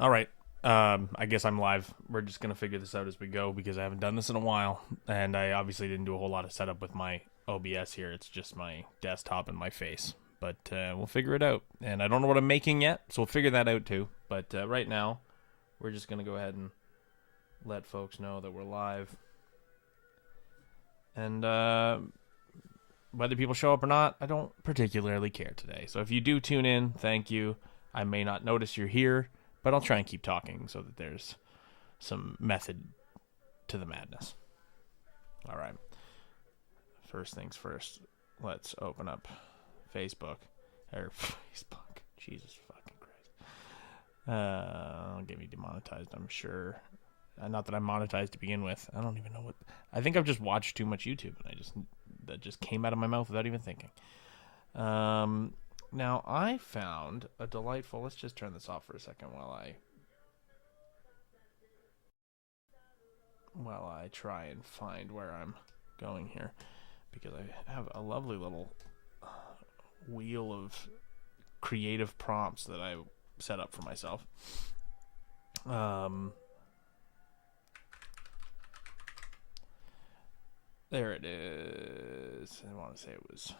All right. I guess I'm live. We're just gonna figure this out as we go because I haven't done this in a while, and I obviously didn't do a whole lot of setup with my OBS here. It's just my desktop and my face, but we'll figure it out. And I don't know what I'm making yet, so we'll figure that out too. But right now, we're just gonna go ahead and let folks know that we're live, and whether people show up or not, I don't particularly care today. So if you do tune in, thank you. I may not notice you're here, but I'll try and keep talking so that there's some method to the madness. All right. First things first, let's open up Facebook. Or Facebook. Jesus fucking Christ. I'll get me demonetized, I'm sure. Not that I'm monetized to begin with. I don't even know what. I think I've just watched too much YouTube, and that just came out of my mouth without even thinking. Now I found a delightful. Let's just turn this off for a second while I try and find where I'm going here, because I have a lovely little wheel of creative prompts that I set up for myself. There it is. I want to say it was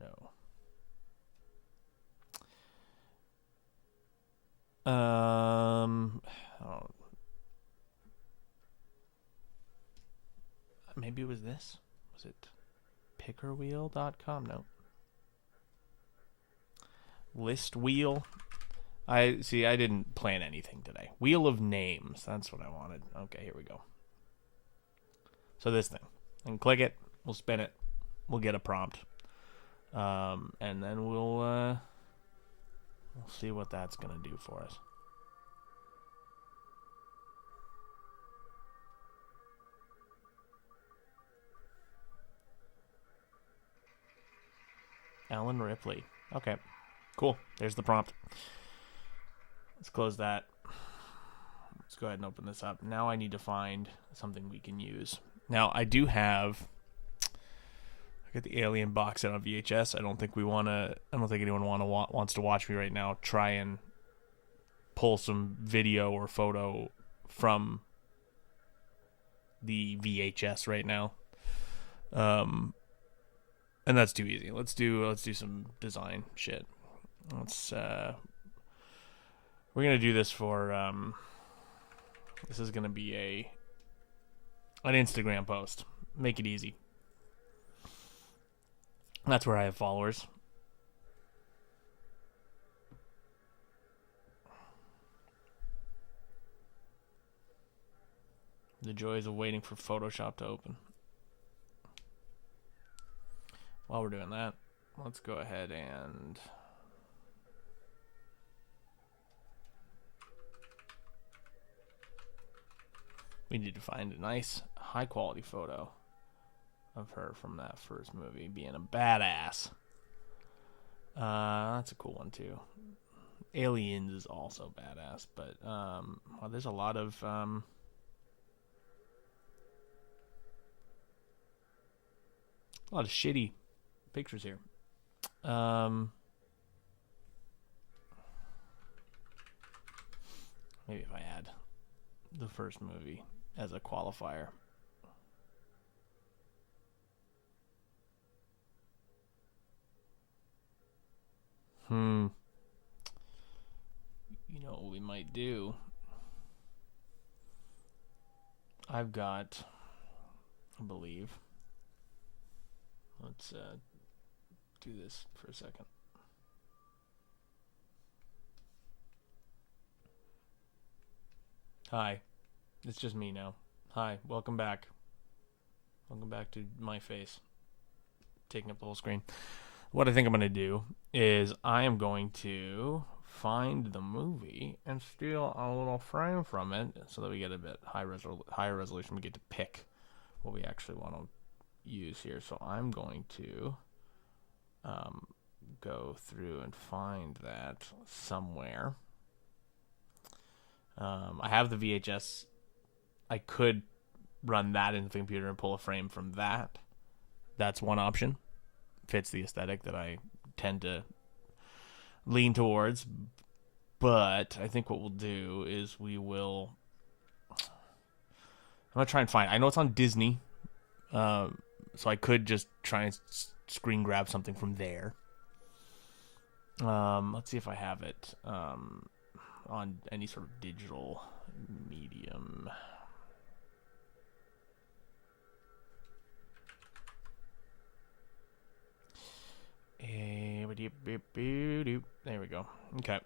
no. Oh, maybe it was this. Was it pickerwheel.com? No. List wheel. I didn't plan anything today. Wheel of names. That's what I wanted. Okay, here we go. So this thing. And click it. We'll spin it. We'll get a prompt. And then we'll see what that's going to do for us. Ellen Ripley. Okay. Cool. There's the prompt. Let's close that. Let's go ahead and open this up. Now I need to find something we can use. Now I do have. I got the Alien box set on VHS. I don't think anyone wants to watch me right now try and pull some video or photo from the VHS right now. And that's too easy. Let's do some design shit. We're gonna do this for this is gonna be an Instagram post. Make it easy. That's where I have followers. The joys of waiting for Photoshop to open. While we're doing that, let's go ahead and we need to find a nice high quality photo of her from that first movie being a badass. That's a cool one too. Aliens is also badass, but well, there's a lot of shitty pictures here. Maybe if I add the first movie as a qualifier. You know what we might do? I've got, I believe. Let's do this for a second. Hi. It's just me now. Hi. Welcome back. Welcome back to my face. Taking up the whole screen. What I think I'm going to do is I am going to find the movie and steal a little frame from it so that we get a bit higher resolution. We get to pick what we actually want to use here. So I'm going to go through and find that somewhere. I have the VHS. I could run that into the computer and pull a frame from that. That's one option. Fits the aesthetic that I tend to lean towards. But I think what we'll do is we will. I'm gonna try and find. I know it's on Disney, so I could just try and screen grab something from there. Let's see if I have it on any sort of digital medium. There we go. Okay.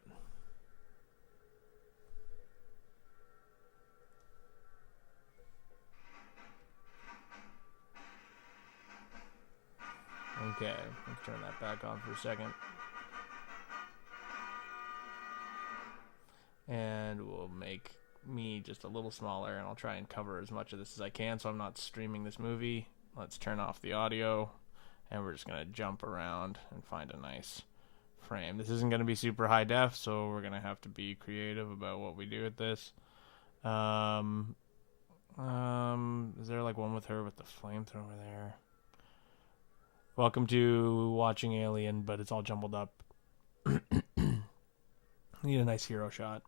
Okay, let's turn that back on for a second. And we'll make me just a little smaller, and I'll try and cover as much of this as I can so I'm not streaming this movie. Let's turn off the audio, and we're just going to jump around and find a nice frame. This isn't going to be super high def, so we're going to have to be creative about what we do with this. Is there like one with her with the flamethrower there? Welcome to watching Alien, but it's all jumbled up. Need a nice hero shot.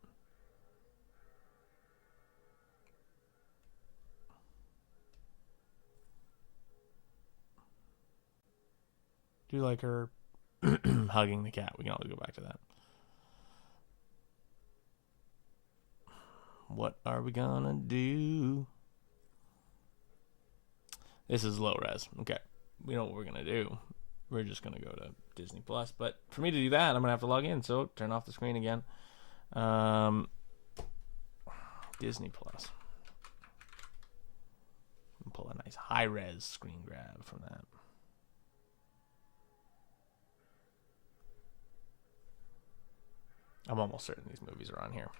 Do you like her hugging the cat? We can always go back to that. What are we gonna do? This is low res. Okay. We know what we're gonna do. We're just gonna go to Disney Plus. But for me to do that, I'm gonna have to log in. So turn off the screen again. Disney Plus. And pull a nice high res screen grab from that. I'm almost certain these movies are on here.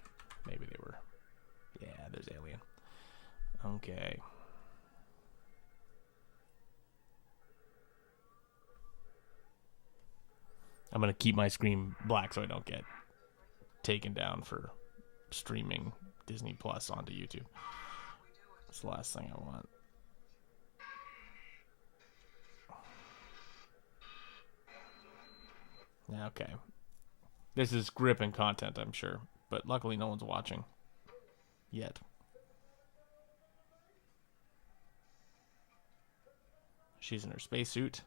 Maybe they were. Yeah, there's Alien. Okay. I'm going to keep my screen black so I don't get taken down for streaming Disney Plus onto YouTube. That's the last thing I want. Okay. This is gripping content, I'm sure. But luckily no one's watching. Yet. She's in her spacesuit.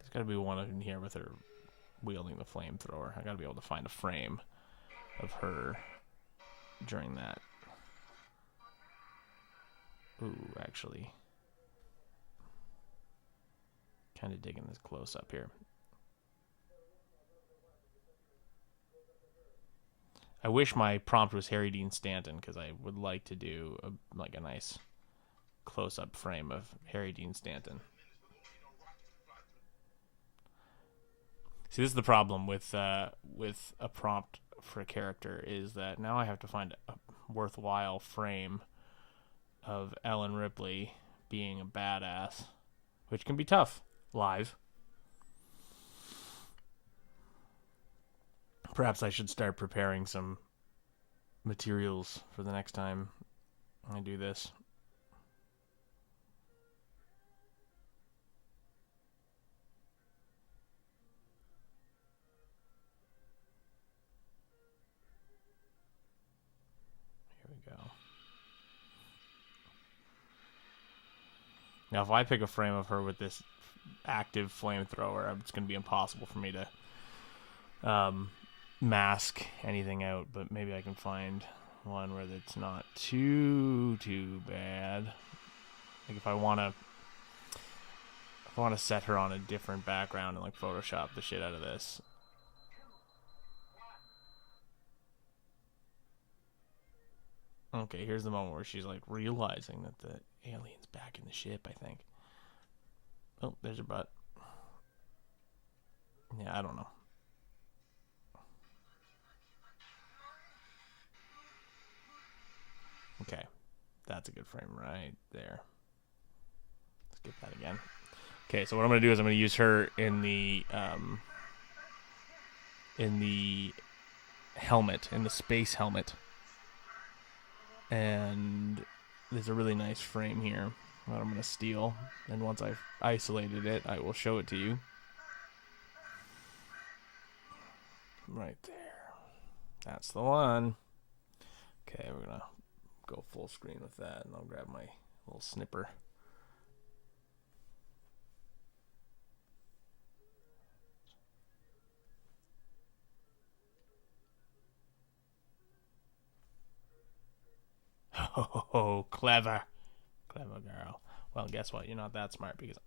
There's got to be one in here with her wielding the flamethrower. I got to be able to find a frame of her during that. Ooh, actually. Kind of digging this close up here. I wish my prompt was Harry Dean Stanton because I would like to do a nice close-up frame of Harry Dean Stanton. See, this is the problem with a prompt for a character is that now I have to find a worthwhile frame of Ellen Ripley being a badass, which can be tough live. Perhaps I should start preparing some materials for the next time I do this. Here we go. Now, if I pick a frame of her with this active flamethrower, it's going to be impossible for me to mask anything out, but maybe I can find one where it's not too bad. Like if I want to set her on a different background and like Photoshop the shit out of this. Okay, here's the moment where she's like realizing that the alien's back in the ship, I think. Oh, there's her butt. Yeah, I don't know. That's a good frame right there. Let's get that again. Okay, so what I'm going to do is I'm going to use her in the helmet, in the space helmet. And there's a really nice frame here that I'm going to steal. And once I've isolated it, I will show it to you. Right there. That's the one. Okay, we're going to go full screen with that, and I'll grab my little snipper. Oh, clever. Clever girl. Well, guess what? You're not that smart because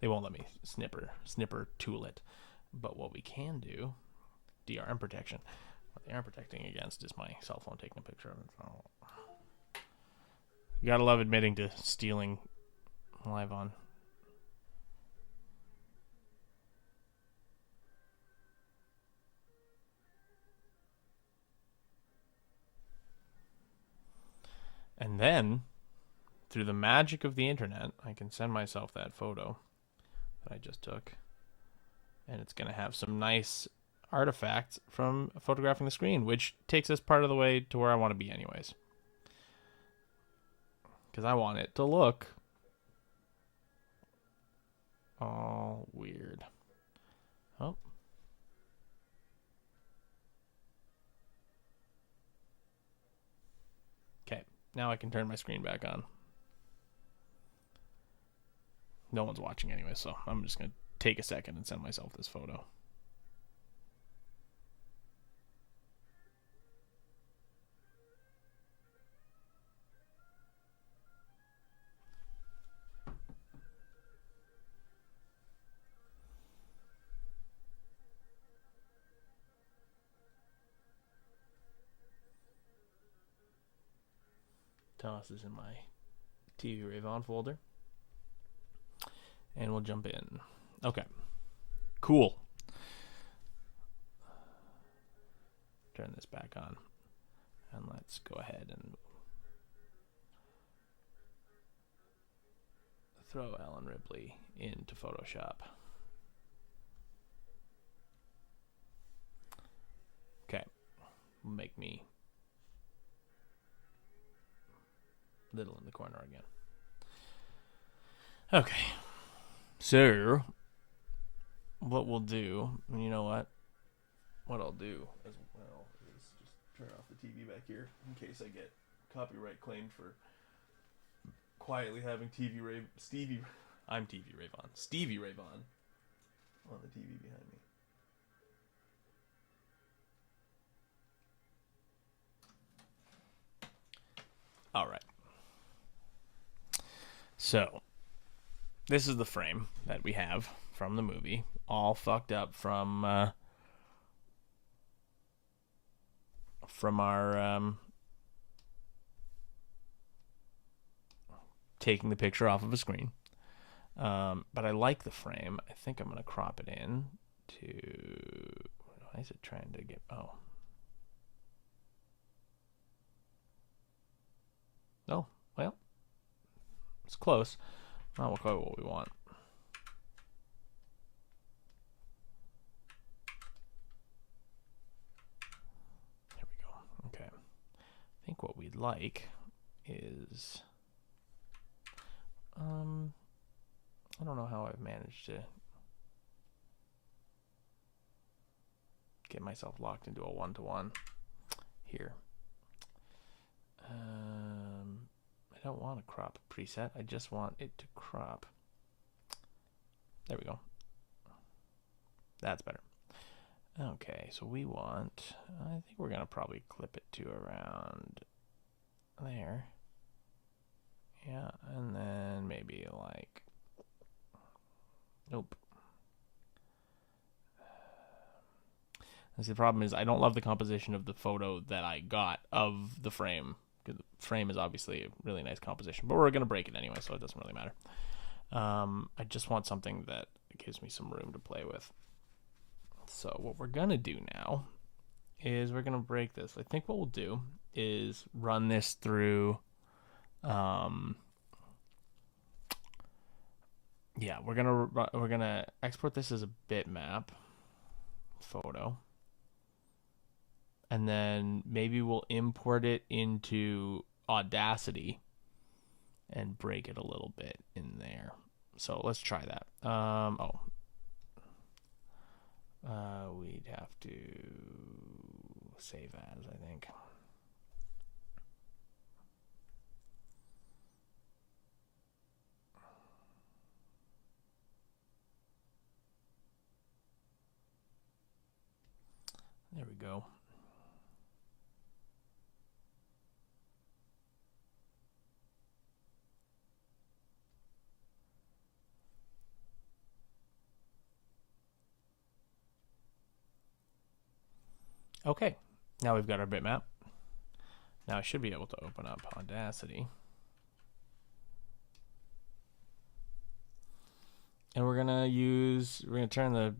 they won't let me snipper tool it. But what we can do, DRM protection. What they are protecting against is my cell phone taking a picture of it. Oh. You gotta love admitting to stealing live on. And then, through the magic of the internet, I can send myself that photo that I just took. And it's going to have some nice artifacts from photographing the screen, which takes us part of the way to where I want to be anyways. Because I want it to look all weird. Oh. Okay, now I can turn my screen back on. No one's watching anyway, so I'm just going to take a second and send myself this photo. Toss this in my TV Rave On folder. And we'll jump in. Okay. Cool. Turn this back on. And let's go ahead and throw Ellen Ripley into Photoshop. Okay. Make me little in the corner again. Okay. So, what we'll do, you know what? What I'll do as well is just turn off the TV back here in case I get copyright claimed for quietly having Stevie Ray on the TV behind me. All right. So, this is the frame that we have from the movie, all fucked up from our taking the picture off of a screen. But I like the frame. I think I'm going to crop it in to... Why is it trying to get... Oh. Oh, well. It's close. Not quite what we want. There we go. Okay. I think what we'd like is... I don't know how I've managed to get myself locked into a one-to-one here. I don't want to crop a preset. I just want it to crop. There we go. That's better. Okay, so we want... I think we're going to probably clip it to around there. Yeah, and then maybe like... Nope. And see, the problem is I don't love the composition of the photo that I got of the frame. Because the frame is obviously a really nice composition. But we're going to break it anyway, so it doesn't really matter. I just want something that gives me some room to play with. So what we're going to do now is we're going to break this. I think what we'll do is run this through Um, yeah, we're gonna export this as a bitmap photo, and then maybe we'll import it into Audacity and break it a little bit in there. So let's try that. We'd have to save as, I think. There we go. Okay, now we've got our bitmap. Now I should be able to open up Audacity. And we're gonna turn the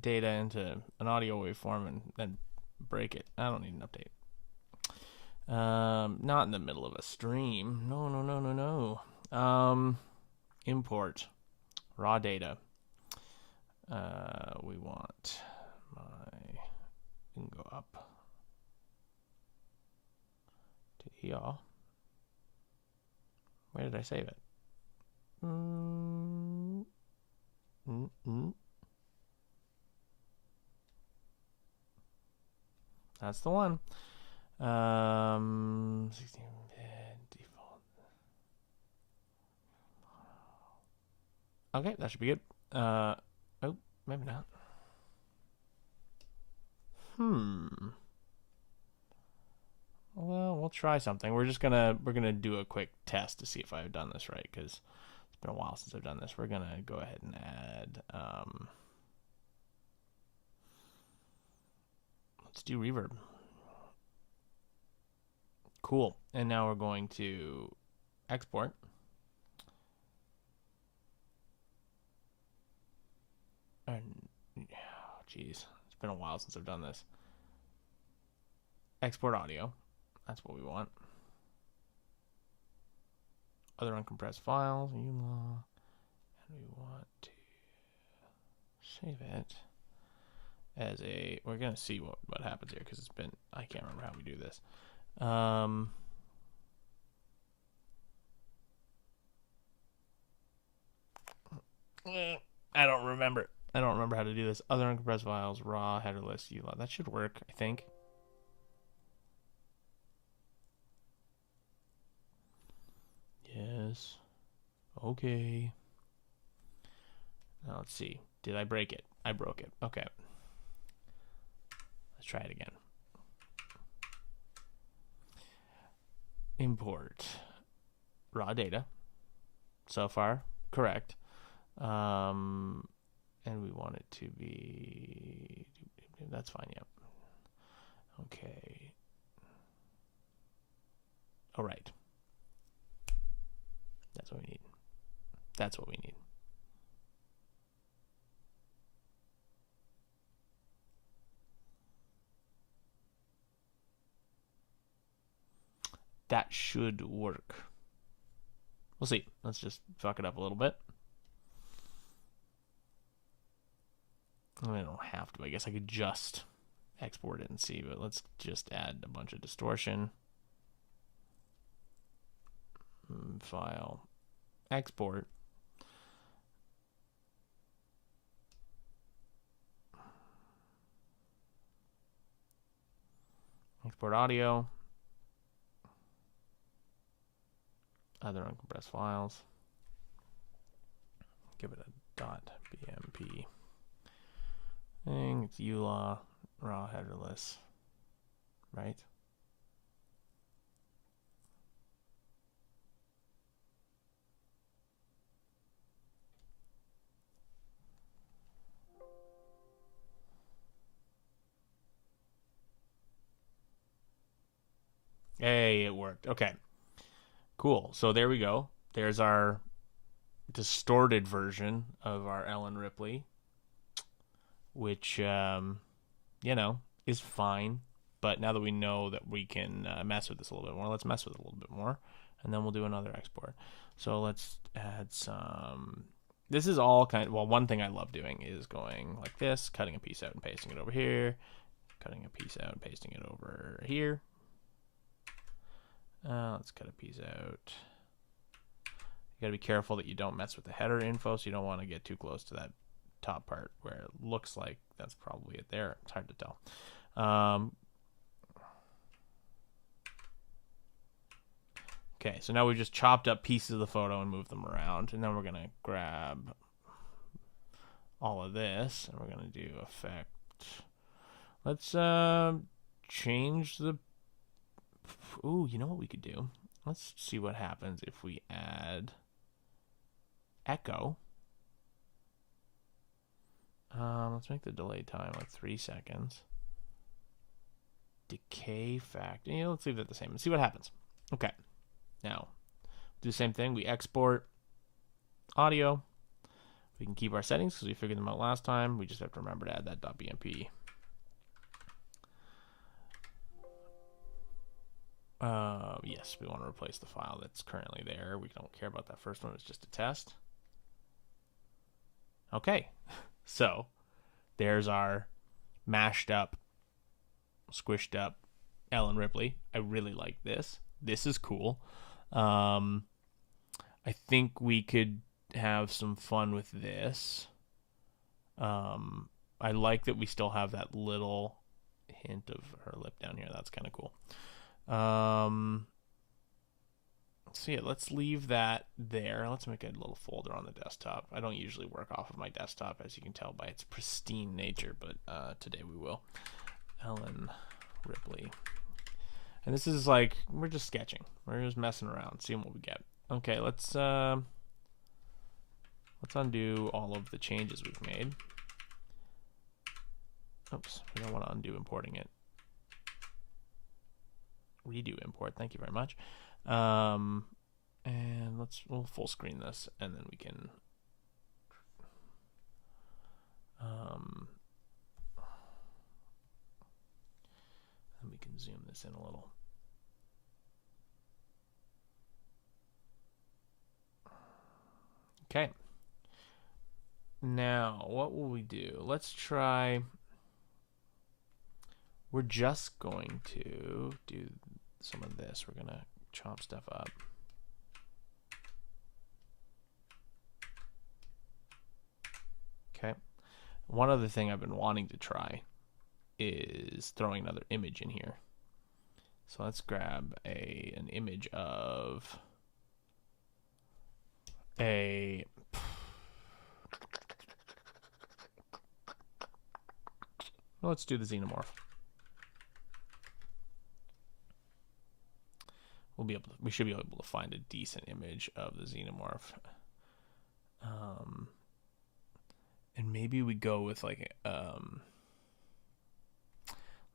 data into an audio waveform and then break it. I don't need an update. Not in the middle of a stream. No. Import raw data. We want we can go up to here. Where did I save it? That's the one. 16-bit default. Okay, that should be good. Oh, maybe not. Well, we'll try something. We're gonna do a quick test to see if I've done this right, because it's been a while since I've done this. We're gonna go ahead and add. Let's do reverb. Cool. And now we're going to export. And geez, it's been a while since I've done this. Export audio. That's what we want. Other uncompressed files, ULA, and we want to save it as a. We're gonna see what happens here, because it's been. I can't remember how we do this. I don't remember. I don't remember how to do this. Other uncompressed files, raw, headerless, ULA. That should work, I think. Yes. Okay. Now let's see. Did I break it? I broke it. Okay. Let's try it again. Import raw data. So far, correct. And we want it to be. That's fine. Yep. Okay. All right. That's what we need. That's what we need. That should work. We'll see. Let's just fuck it up a little bit. I don't have to. I guess I could just export it and see, but let's just add a bunch of distortion. File. Export. Export audio. Other uncompressed files. Give it a .bmp thing. It's ULA, raw, headerless, right? Hey, it worked. Okay. Cool. So there we go. There's our distorted version of our Ellen Ripley, which, is fine. But now that we know that we can mess with this a little bit more, let's mess with it a little bit more. and then we'll do another export. So let's add some. This is all kind of, well, one thing I love doing is going like this, cutting a piece out and pasting it over here, cutting a piece out and pasting it over here. Let's cut a piece out. You gotta be careful that you don't mess with the header info, so you don't want to get too close to that top part where it looks like that's probably it there. It's hard to tell. Okay, so now we just chopped up pieces of the photo and moved them around, and then we're gonna grab all of this and we're gonna do effect. Let's change the. Ooh, you know what we could do? Let's see what happens if we add echo. Let's make the delay time like 3 seconds. Decay factor. Yeah, let's leave it the same and see what happens. Okay. Now, do the same thing. We export audio. We can keep our settings because we figured them out last time. We just have to remember to add that .bmp. Yes, we want to replace the file that's currently there. We don't care about that first one. It's just a test. Okay, so there's our mashed up, squished up Ellen Ripley. I really like this. This is cool. I think we could have some fun with this. I like that we still have that little hint of her lip down here. That's kind of cool. So yeah, let's leave that there. Let's make a little folder on the desktop. I don't usually work off of my desktop, as you can tell by its pristine nature, but today we will. Ellen Ripley. And this is like, we're just sketching. We're just messing around, seeing what we get. Okay, let's undo all of the changes we've made. Oops, we don't want to undo importing it. Redo import, thank you very much. And we'll full screen this, and then we can zoom this in a little. Okay. Now, what will we do? Let's try. We're just going to do some of this. We're going to chop stuff up. Okay. One other thing I've been wanting to try is throwing another image in here. So let's grab an image of a let's do the xenomorph. We should be able to find a decent image of the xenomorph. And maybe we go with like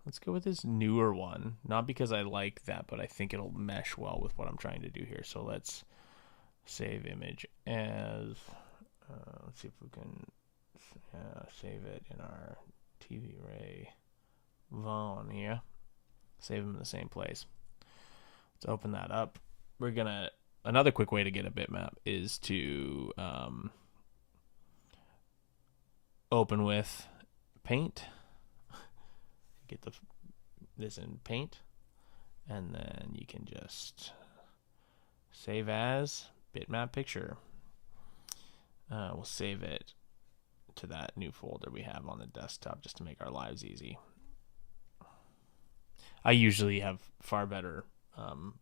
let's go with this newer one. Not because I like that, but I think it'll mesh well with what I'm trying to do here. So let's save image as, let's see if we can save it in our TV Ray Vaughn here. Save them in the same place. Let's open that up. We're gonna, another quick way to get a bitmap is to open with Paint. Get this in Paint, and then you can just save as bitmap picture. We'll save it to that new folder we have on the desktop just to make our lives easy. I usually have far better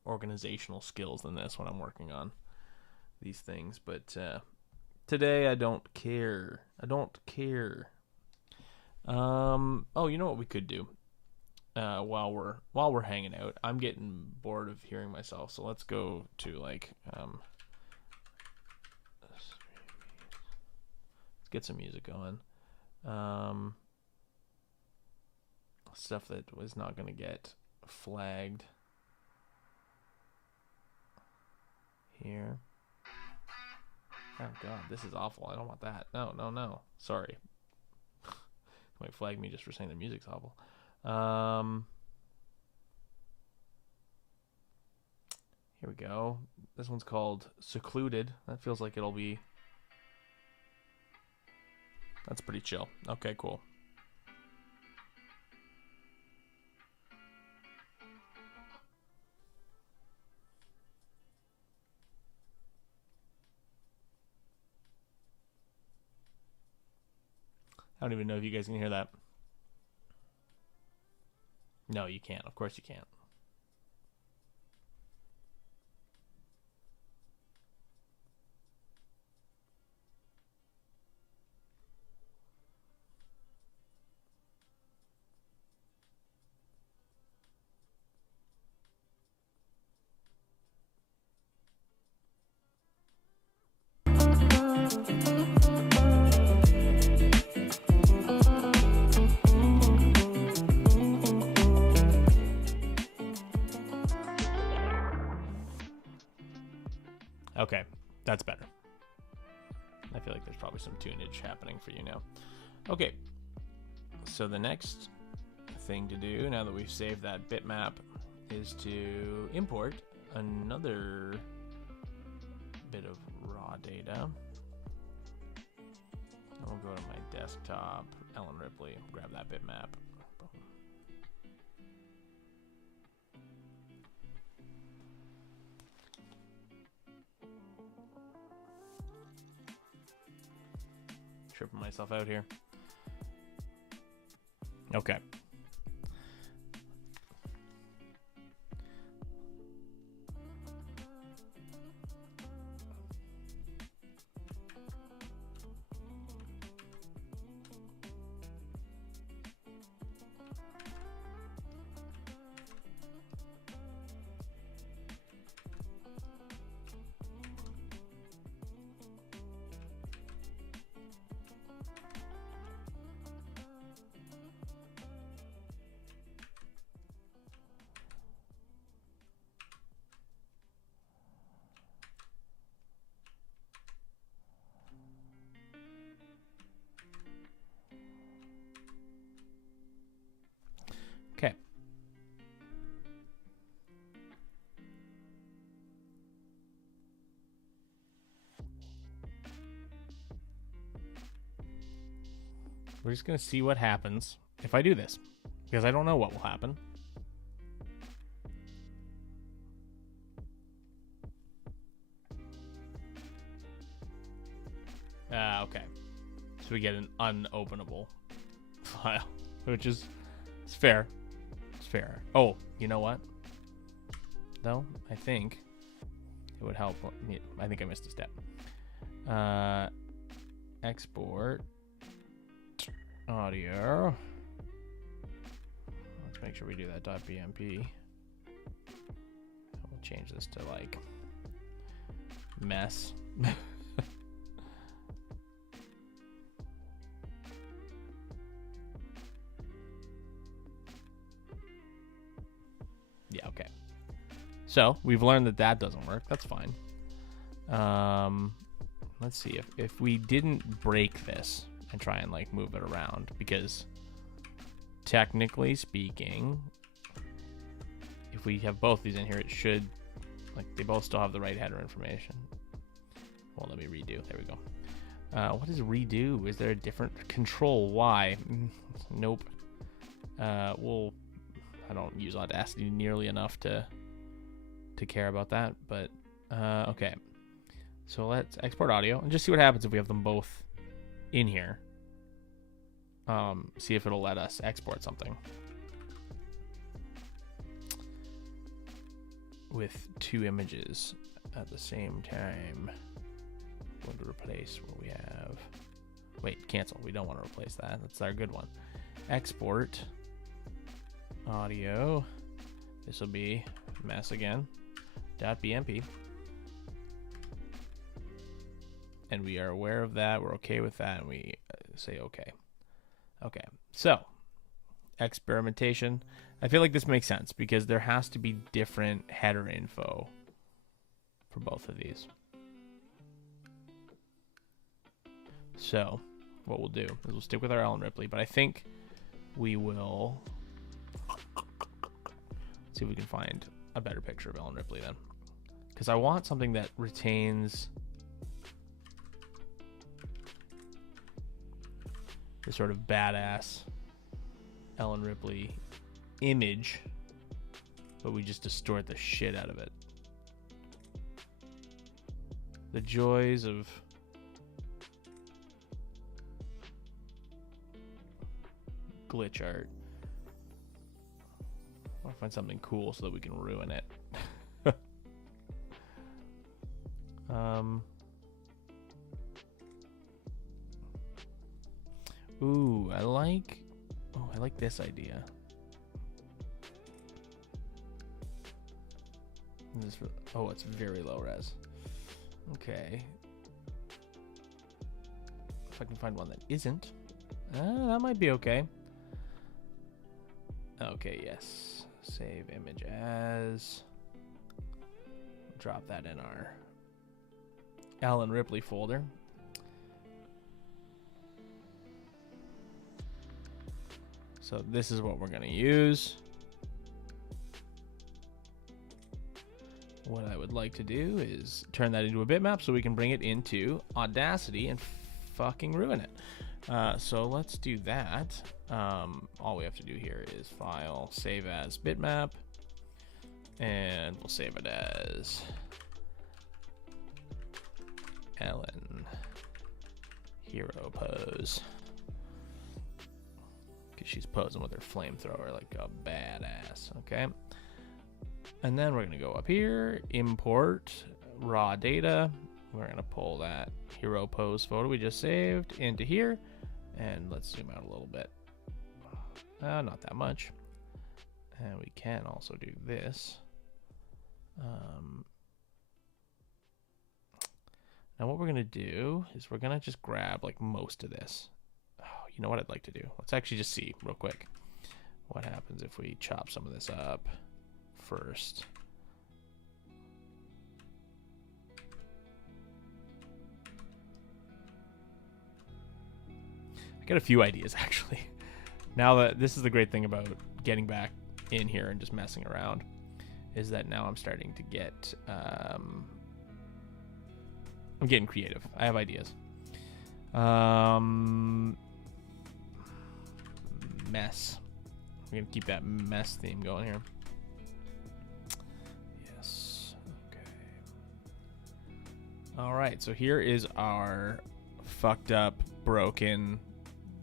organizational skills than this when I'm working on these things, but today I don't care. I don't care. Oh, you know what we could do? While we're hanging out, I'm getting bored of hearing myself, so let's go to like let's get some music going. Stuff that was not gonna get flagged here. Oh god, this is awful. I don't want that. No. Sorry. Might flag me just for saying the music's awful. Here we go. This one's called Secluded. That feels like it'll be... That's pretty chill. Okay, cool. I don't even know if you guys can hear that. No, you can't. Of course you can't. Okay, that's better. I feel like there's probably some tunage happening for you now. Okay, so the next thing to do, now that we've saved that bitmap, is to import another bit of raw data. And we'll go to my desktop, Ellen Ripley, grab that bitmap. Tripping myself out here. Okay. Okay. We're just going to see what happens if I do this, because I don't know what will happen. Okay. So we get an unopenable file, which is it's fair. It's fair. Oh, you know what? Though, I think it would help. I think I missed a step. Export audio. Let's make sure we do that .bmp. We'll change this to like mess. Yeah, okay. So we've learned that that doesn't work. That's fine. Let's see if we didn't break this and try and like move it around, because technically speaking, if we have both these in here, it should, like, they both still have the right header information. Well, let me redo. There we go. What is redo? Is there a different control Y? Nope. Well, I don't use Audacity nearly enough to care about that, but okay. So let's export audio and just see what happens if we have them both in here. See if it'll let us export something with two images at the same time. Going to replace what we have. Wait, cancel. We don't want to replace that. That's our good one. Export audio. This will be mess again. .bmp. And we are aware of that. We're okay with that. And we say okay. Okay. So, experimentation. I feel like this makes sense because there has to be different header info for both of these. So, what we'll do is we'll stick with our Ellen Ripley, but I think we will see if we can find a better picture of Ellen Ripley then. because I want something that retains the sort of badass Ellen Ripley image, but we just distort the shit out of it. The joys of glitch art. I want to find something cool so that we can ruin it. Ooh, I like this idea. Oh, it's very low res. Okay. If I can find one that isn't, that might be okay. Okay, yes. Save image as. Drop that in our Ellen Ripley folder. So this is what we're going to use. What I would like to do is turn that into a bitmap so we can bring it into Audacity and fucking ruin it. So let's do that. All we have to do here is file, save as bitmap, and we'll save it as Ellen hero pose, because she's posing with her flamethrower like a badass. Okay, and then we're gonna go up here, import raw data. We're gonna pull that hero pose photo we just saved into here, and let's zoom out a little bit. Not that much. And we can also do this. Now what we're gonna do is we're gonna just grab like most of this. Oh, you know what I'd like to do? Let's actually just see real quick what happens if we chop some of this up first. I got a few ideas actually. Now that this is the great thing about getting back in here and just messing around, is that now I'm starting to get I'm getting creative. I have ideas. Mess. We're gonna keep that mess theme going here. Yes. Okay. All right. So here is our fucked up, broken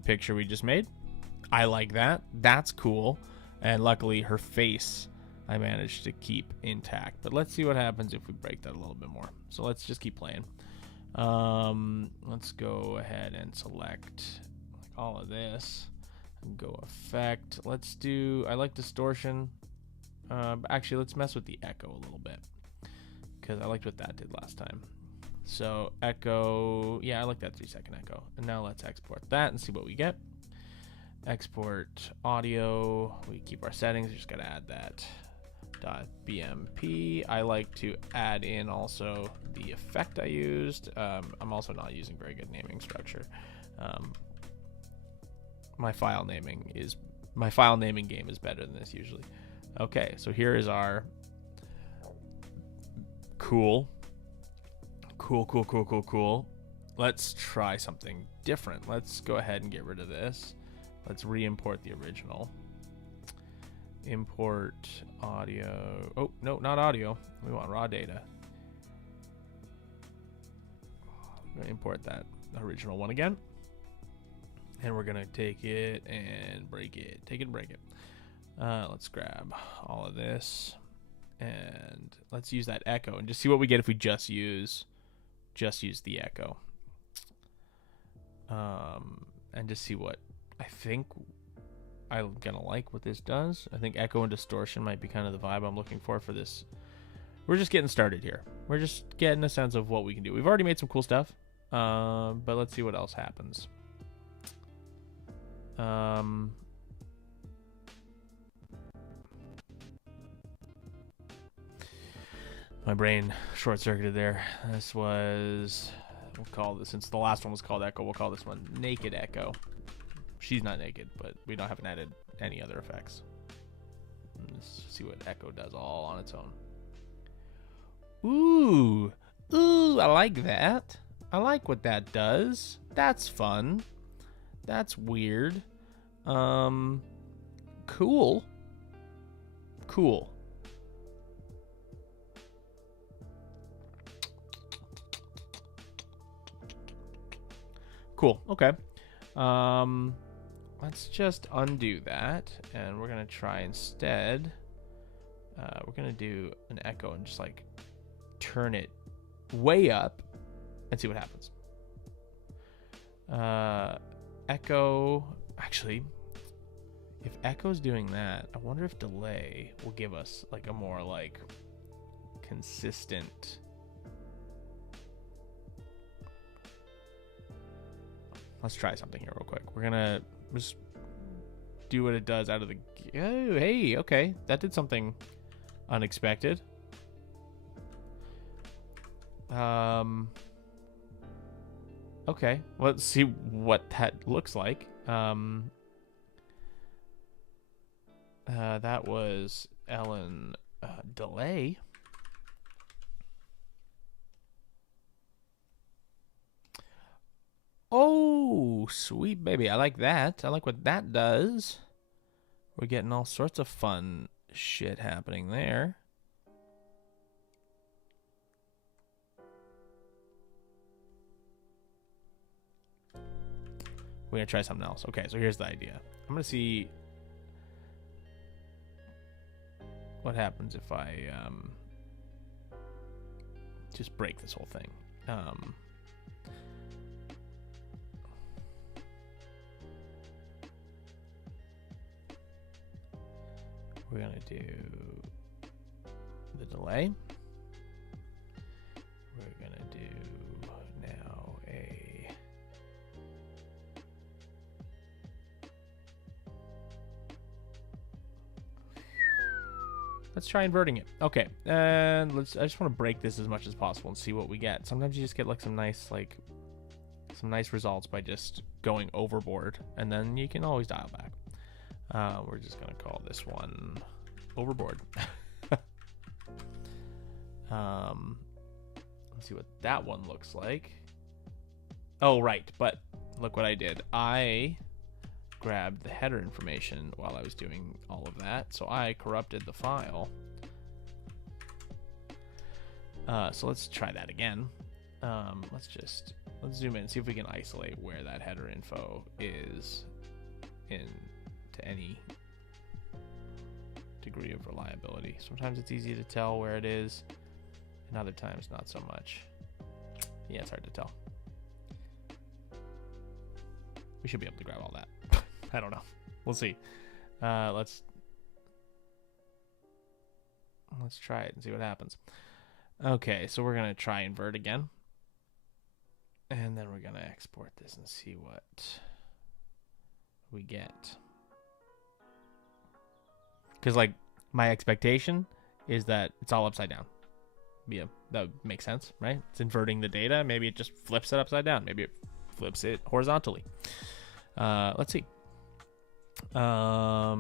picture we just made. I like that. That's cool. And luckily her face I managed to keep intact. But let's see what happens if we break that a little bit more. So let's just keep playing. Let's go ahead and select like all of this and go effect. Let's do, I like distortion. Actually, let's mess with the echo a little bit, because I liked what that did last time. So echo, yeah, I like that 3-second echo. And now let's export that and see what we get. Export audio. We keep our settings. We just gotta add that .bmp. I like to add in also the effect I used. I'm also not using very good naming structure. My file naming game is better than this usually. Okay, so here is our cool. Let's try something different. Let's go ahead and get rid of this. Let's re-import the original. Import audio. Oh, no, not audio. We want raw data. I'm going to import that original one again. And we're going to take it and break it. Take it and break it. Let's grab all of this. And let's use that echo and just see what we get if we just use the echo. And just see what I think I'm gonna like what this does. I think echo and distortion might be kind of the vibe I'm looking for this. We're just getting started here. We're just getting a sense of what we can do. We've already made some cool stuff, but let's see what else happens. My brain short-circuited there. This was, we'll call this, since the last one was called Echo, we'll call this one Naked Echo. She's not naked, but we haven't added any other effects. Let's see what Echo does all on its own. Ooh. Ooh, I like that. I like what that does. That's fun. That's weird. Cool. Cool. Cool. Okay. Let's just undo that, and we're gonna try instead. We're gonna do an echo and just like turn it way up and see what happens. Echo. Actually, if echo's doing that, I wonder if delay will give us like a more like consistent. Let's try something here real quick. We're gonna just do what it does out of the... Oh, hey, okay. That did something unexpected. Okay, let's see what that looks like. That was Ellen delay. Oh, sweet baby. I like that. I like what that does. We're getting all sorts of fun shit happening there. We're going to try something else. Okay, so here's the idea. I'm going to see what happens if I just break this whole thing. We're going to do the delay. We're going to do now a... Let's try inverting it. Okay, and I just want to break this as much as possible and see what we get. Sometimes you just get like some nice results by just going overboard, and then you can always dial back. We're just gonna call this one overboard. Let's see what that one looks like. Oh, right, but look what I did. I grabbed the header information while I was doing all of that, so I corrupted the file. So let's try that again. Let's zoom in and see if we can isolate where that header info is in to any degree of reliability. Sometimes it's easy to tell where it is, and other times not so much. Yeah, it's hard to tell. We should be able to grab all that. I don't know. We'll see. Let's try it and see what happens. Okay, so we're gonna try invert again, and then we're gonna export this and see what we get. Because like my expectation is that it's all upside down. Yeah, that would make sense, right? It's inverting the data. Maybe it just flips it upside down. Maybe it flips it horizontally. Let's see. Invert.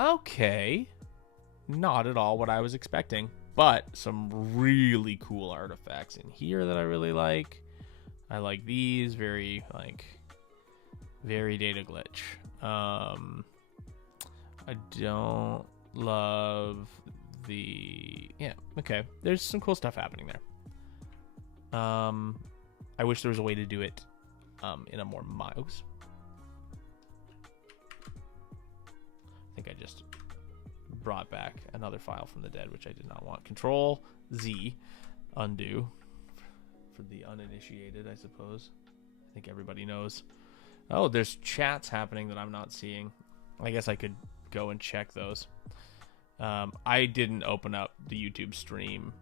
Okay. Not at all what I was expecting, but some really cool artifacts in here that I really like. I like these, very data glitch. I don't love the... Yeah, okay. There's some cool stuff happening there. I wish there was a way to do it in a more mouse. I think I just brought back another file from the dead, which I did not want. Control Z, undo. For the uninitiated, I suppose. I think everybody knows. Oh, there's chats happening that I'm not seeing. I guess I could go and check those. I didn't open up the YouTube stream.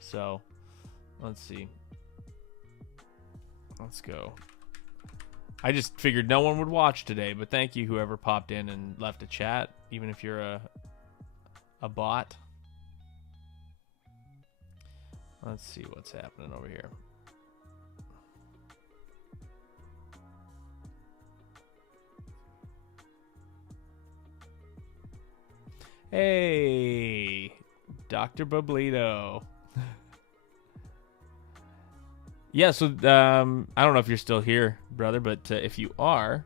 So, let's see. Let's go. I just figured no one would watch today, but thank you whoever popped in and left a chat, even if you're a bot. Let's see what's happening over here. Hey, Dr. Bublito. Yeah, so I don't know if you're still here, brother, but if you are,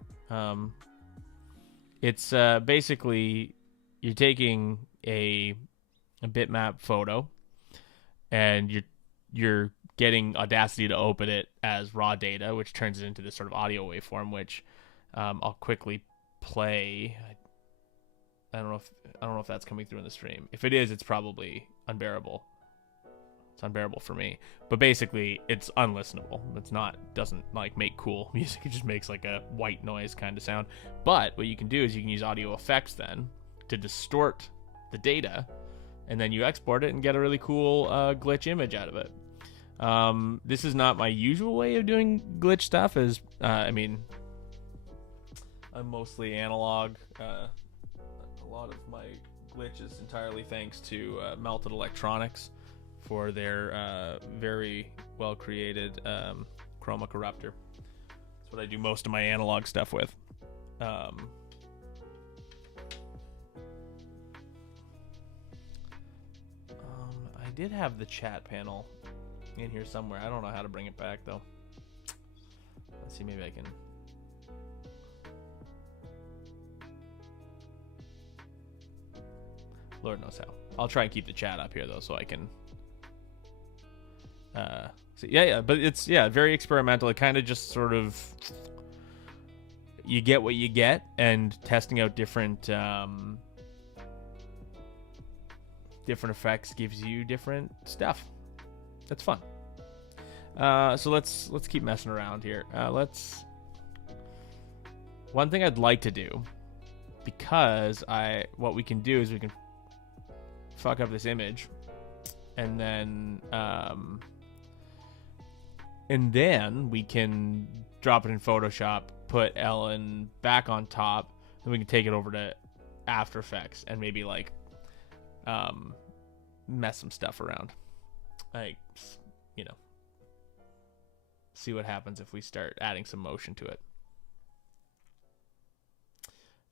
it's basically you're taking a bitmap photo, and you're getting Audacity to open it as raw data, which turns it into this sort of audio waveform, which I'll quickly play. I don't know if that's coming through in the stream. If it is, it's probably unbearable. It's unbearable for me. But basically, it's unlistenable. Doesn't like make cool music. It just makes like a white noise kind of sound. But what you can do is you can use audio effects then to distort the data, and then you export it and get a really cool glitch image out of it. This is not my usual way of doing glitch stuff. I mean, I'm mostly analog. A lot of my glitch is entirely thanks to Melted Electronics for their very well created chroma corruptor. That's what I do most of my analog stuff with. I did have the chat panel in here somewhere. I don't know how to bring it back though. Let's see, maybe I can. Lord knows how. I'll try and keep the chat up here though, so I can. So yeah, but it's very experimental. It kind of just sort of you get what you get, and testing out different effects gives you different stuff. That's fun. So let's keep messing around here. One thing I'd like to do, because what we can do is we can fuck up this image, and then we can drop it in Photoshop, put Ellen back on top, and we can take it over to After Effects and maybe like mess some stuff around. Like, see what happens if we start adding some motion to it.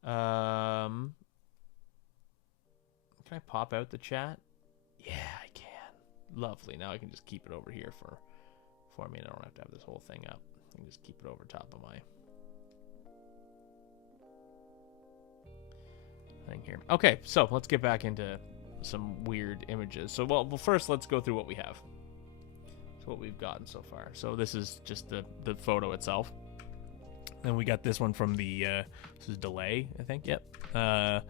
Can I pop out the chat? Yeah, I can. Lovely. Now I can just keep it over here for me. I don't have to have this whole thing up. I can just keep it over top of my thing here. Okay, so let's get back into some weird images. So, well, first let's go through what we have. So what we've gotten so far. So this is just the photo itself. And we got this one from the this is delay, I think. Yep.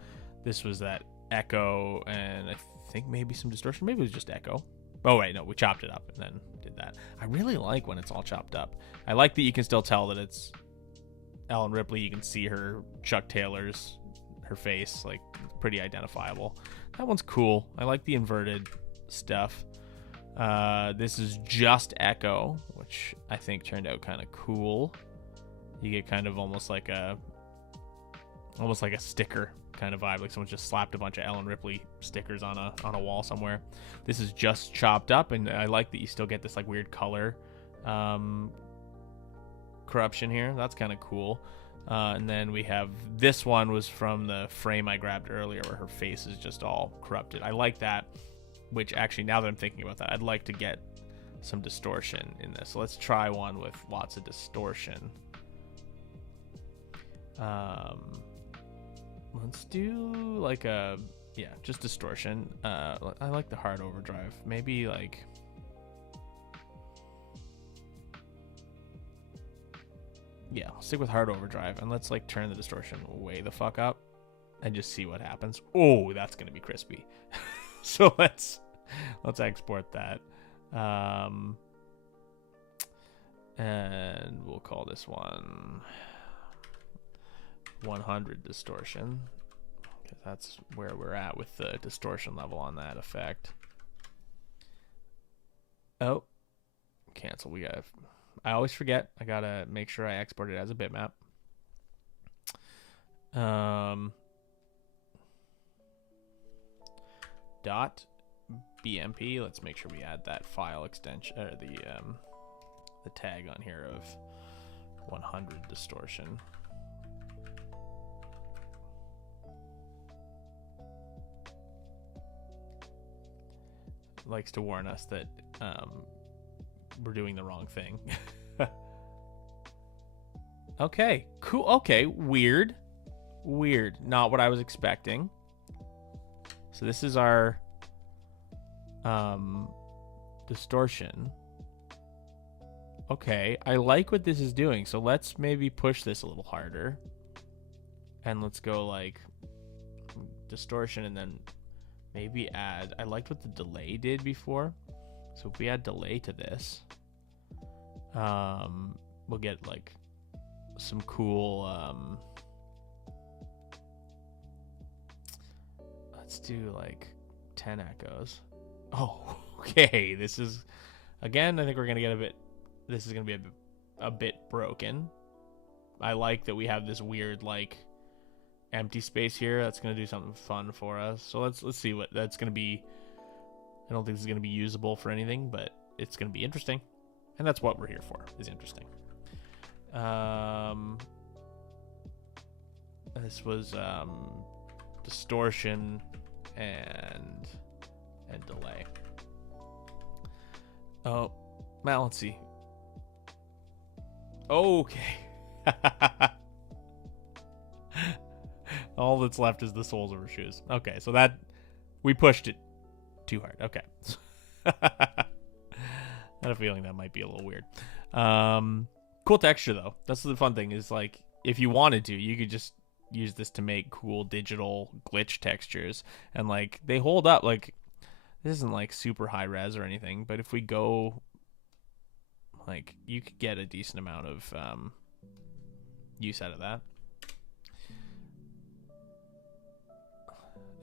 This was that echo, and I think maybe some distortion. Maybe it was just echo. Oh wait, no, we chopped it up and then did that. I really like when it's all chopped up. I like that you can still tell that it's Ellen Ripley. You can see her Chuck Taylor's her face, like pretty identifiable. That one's cool. I like the inverted stuff. This is just echo, which I think turned out kind of cool. You get kind of almost like a sticker kind of vibe, like someone just slapped a bunch of Ellen Ripley stickers on a wall somewhere. This is just chopped up, and I like that you still get this like weird color corruption here. That's kind of cool. And then we have this one was from the frame I grabbed earlier where her face is just all corrupted. I like that, which actually, now that I'm thinking about that, I'd like to get some distortion in this. So let's try one with lots of distortion. Let's do like just distortion. I like the hard overdrive. Maybe like stick with hard overdrive, and let's like turn the distortion way the fuck up and just see what happens. Oh, that's gonna be crispy. So let's export that. And we'll call this one 100 distortion, because that's where we're at with the distortion level on that effect. Oh, cancel. I always forget. I gotta make sure I export it as a bitmap. .bmp. Let's make sure we add that file extension, or the tag on here of 100 distortion. likes to warn us that we're doing the wrong thing. Okay, cool. Okay, weird. Not what I was expecting. So this is our distortion. Okay, I like what this is doing. So let's maybe push this a little harder. And let's go like distortion and then maybe add, I liked what the delay did before. So if we add delay to this, we'll get like some cool, let's do like 10 echoes. Oh, okay. This is, again, I think we're going to get this is going to be a bit broken. I like that we have this weird like empty space here. That's going to do something fun for us. So let's see what that's going to be. I don't think this is going to be usable for anything, but it's going to be interesting. And that's what we're here for, is interesting. This was distortion and delay. Oh, now let's see. Okay. All that's left is the soles of her shoes. Okay, so that we pushed it too hard. Okay. I had a feeling that might be a little weird. Cool texture though. That's the fun thing is like if you wanted to, you could just use this to make cool digital glitch textures and like they hold up. Like this isn't like super high res or anything, but if we go like you could get a decent amount of use out of that.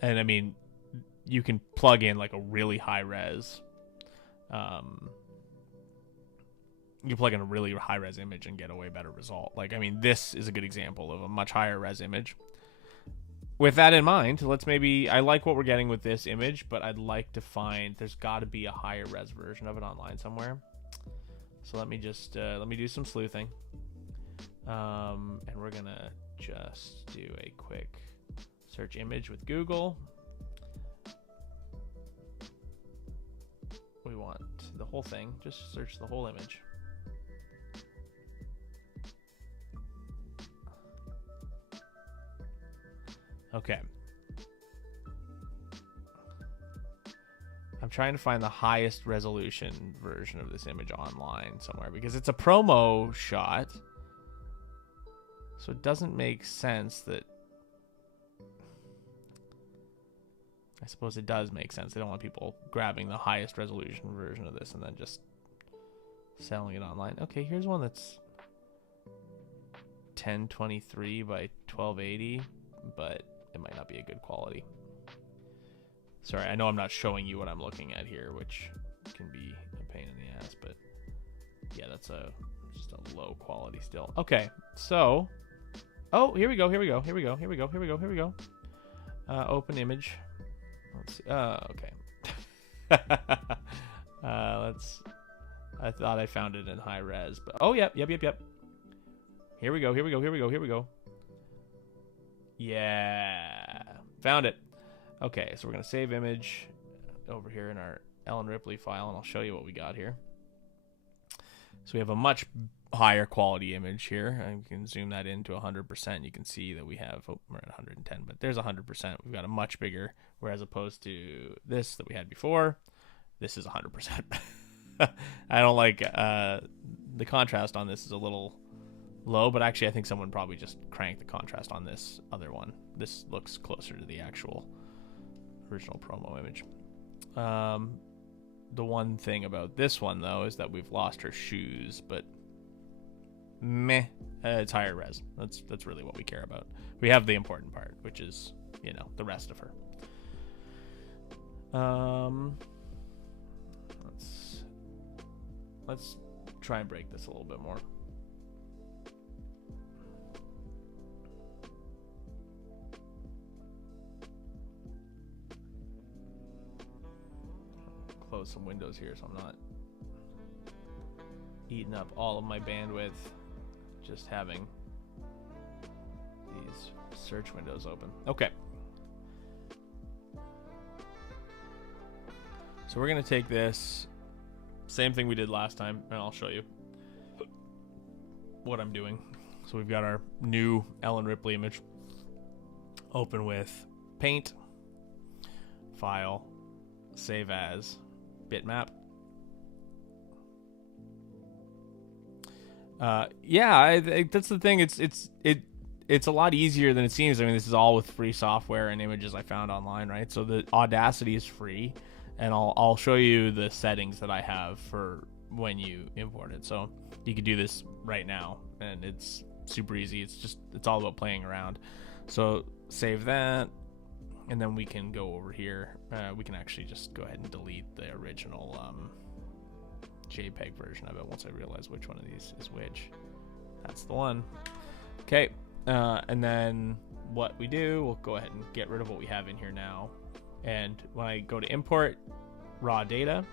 And I mean, you can plug in like a really high res. You can plug in a really high res image and get a way better result. Like, I mean, this is a good example of a much higher res image. With that in mind, let's maybe, I like what we're getting with this image, but I'd like to find, there's got to be a higher res version of it online somewhere. So let me just, let me do some sleuthing. And we're going to just do a quick search image with Google. We want the whole thing. Just search the whole image. Okay. I'm trying to find the highest resolution version of this image online somewhere because it's a promo shot. So it doesn't make sense that... I suppose it does make sense. They don't want people grabbing the highest resolution version of this and then just selling it online. Okay, here's one that's 1023 by 1280, but it might not be a good quality. Sorry, I know I'm not showing you what I'm looking at here, which can be a pain in the ass, but yeah, that's just a low quality still. Okay, so, oh, here we go. Open image. Let's see. Okay. I thought I found it in high res, but oh, yep. Here we go. Yeah, found it. Okay, so we're gonna save image over here in our Ellen Ripley file, and I'll show you what we got here. So we have a much higher quality image here. I can zoom that into 100%. You can see that we have, oh, we're at 110, but there's 100%. We've got a much bigger, whereas opposed to this that we had before, this is 100%. I don't like, the contrast on this is a little low, but actually I think someone probably just cranked the contrast on this other one. This looks closer to the actual original promo image. The one thing about this one though is that we've lost her shoes, but meh, it's higher res. That's really what we care about. We have the important part, which is, you know, the rest of her. Let's try and break this a little bit more. Close some windows here so I'm not eating up all of my bandwidth just having these search windows open. Okay. So we're going to take this, same thing we did last time, and I'll show you what I'm doing. So we've got our new Ellen Ripley image. Open with Paint, File, Save As, Bitmap. That's the thing. It's a lot easier than it seems. I mean, this is all with free software and images I found online, right? So the Audacity is free, and I'll show you the settings that I have for when you import it. So you can do this right now, and it's super easy. It's all about playing around. So save that, and then we can go over here. We can actually just go ahead and delete the original JPEG version of it once I realize which one of these is which. That's the one. Okay, and then what we do, we'll go ahead and get rid of what we have in here now. And when I go to import raw data,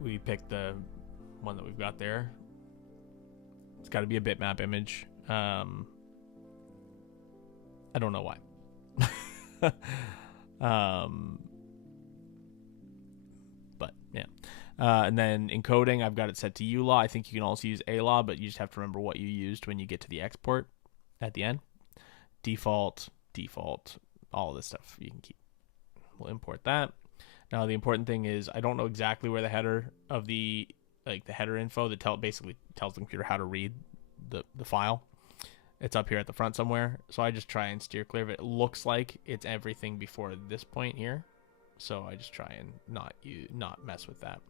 we pick the one that we've got there. It's got to be a bitmap image. I don't know why. But yeah. And then encoding, I've got it set to ULAW. I think you can also use ALAW, but you just have to remember what you used when you get to the export at the end. Default, all of this stuff you can keep. We'll import that. Now the important thing is I don't know exactly where the header of the header info that basically tells the computer how to read the file. It's up here at the front somewhere. So I just try and steer clear of it. It looks like it's everything before this point here. So I just try and not mess with that.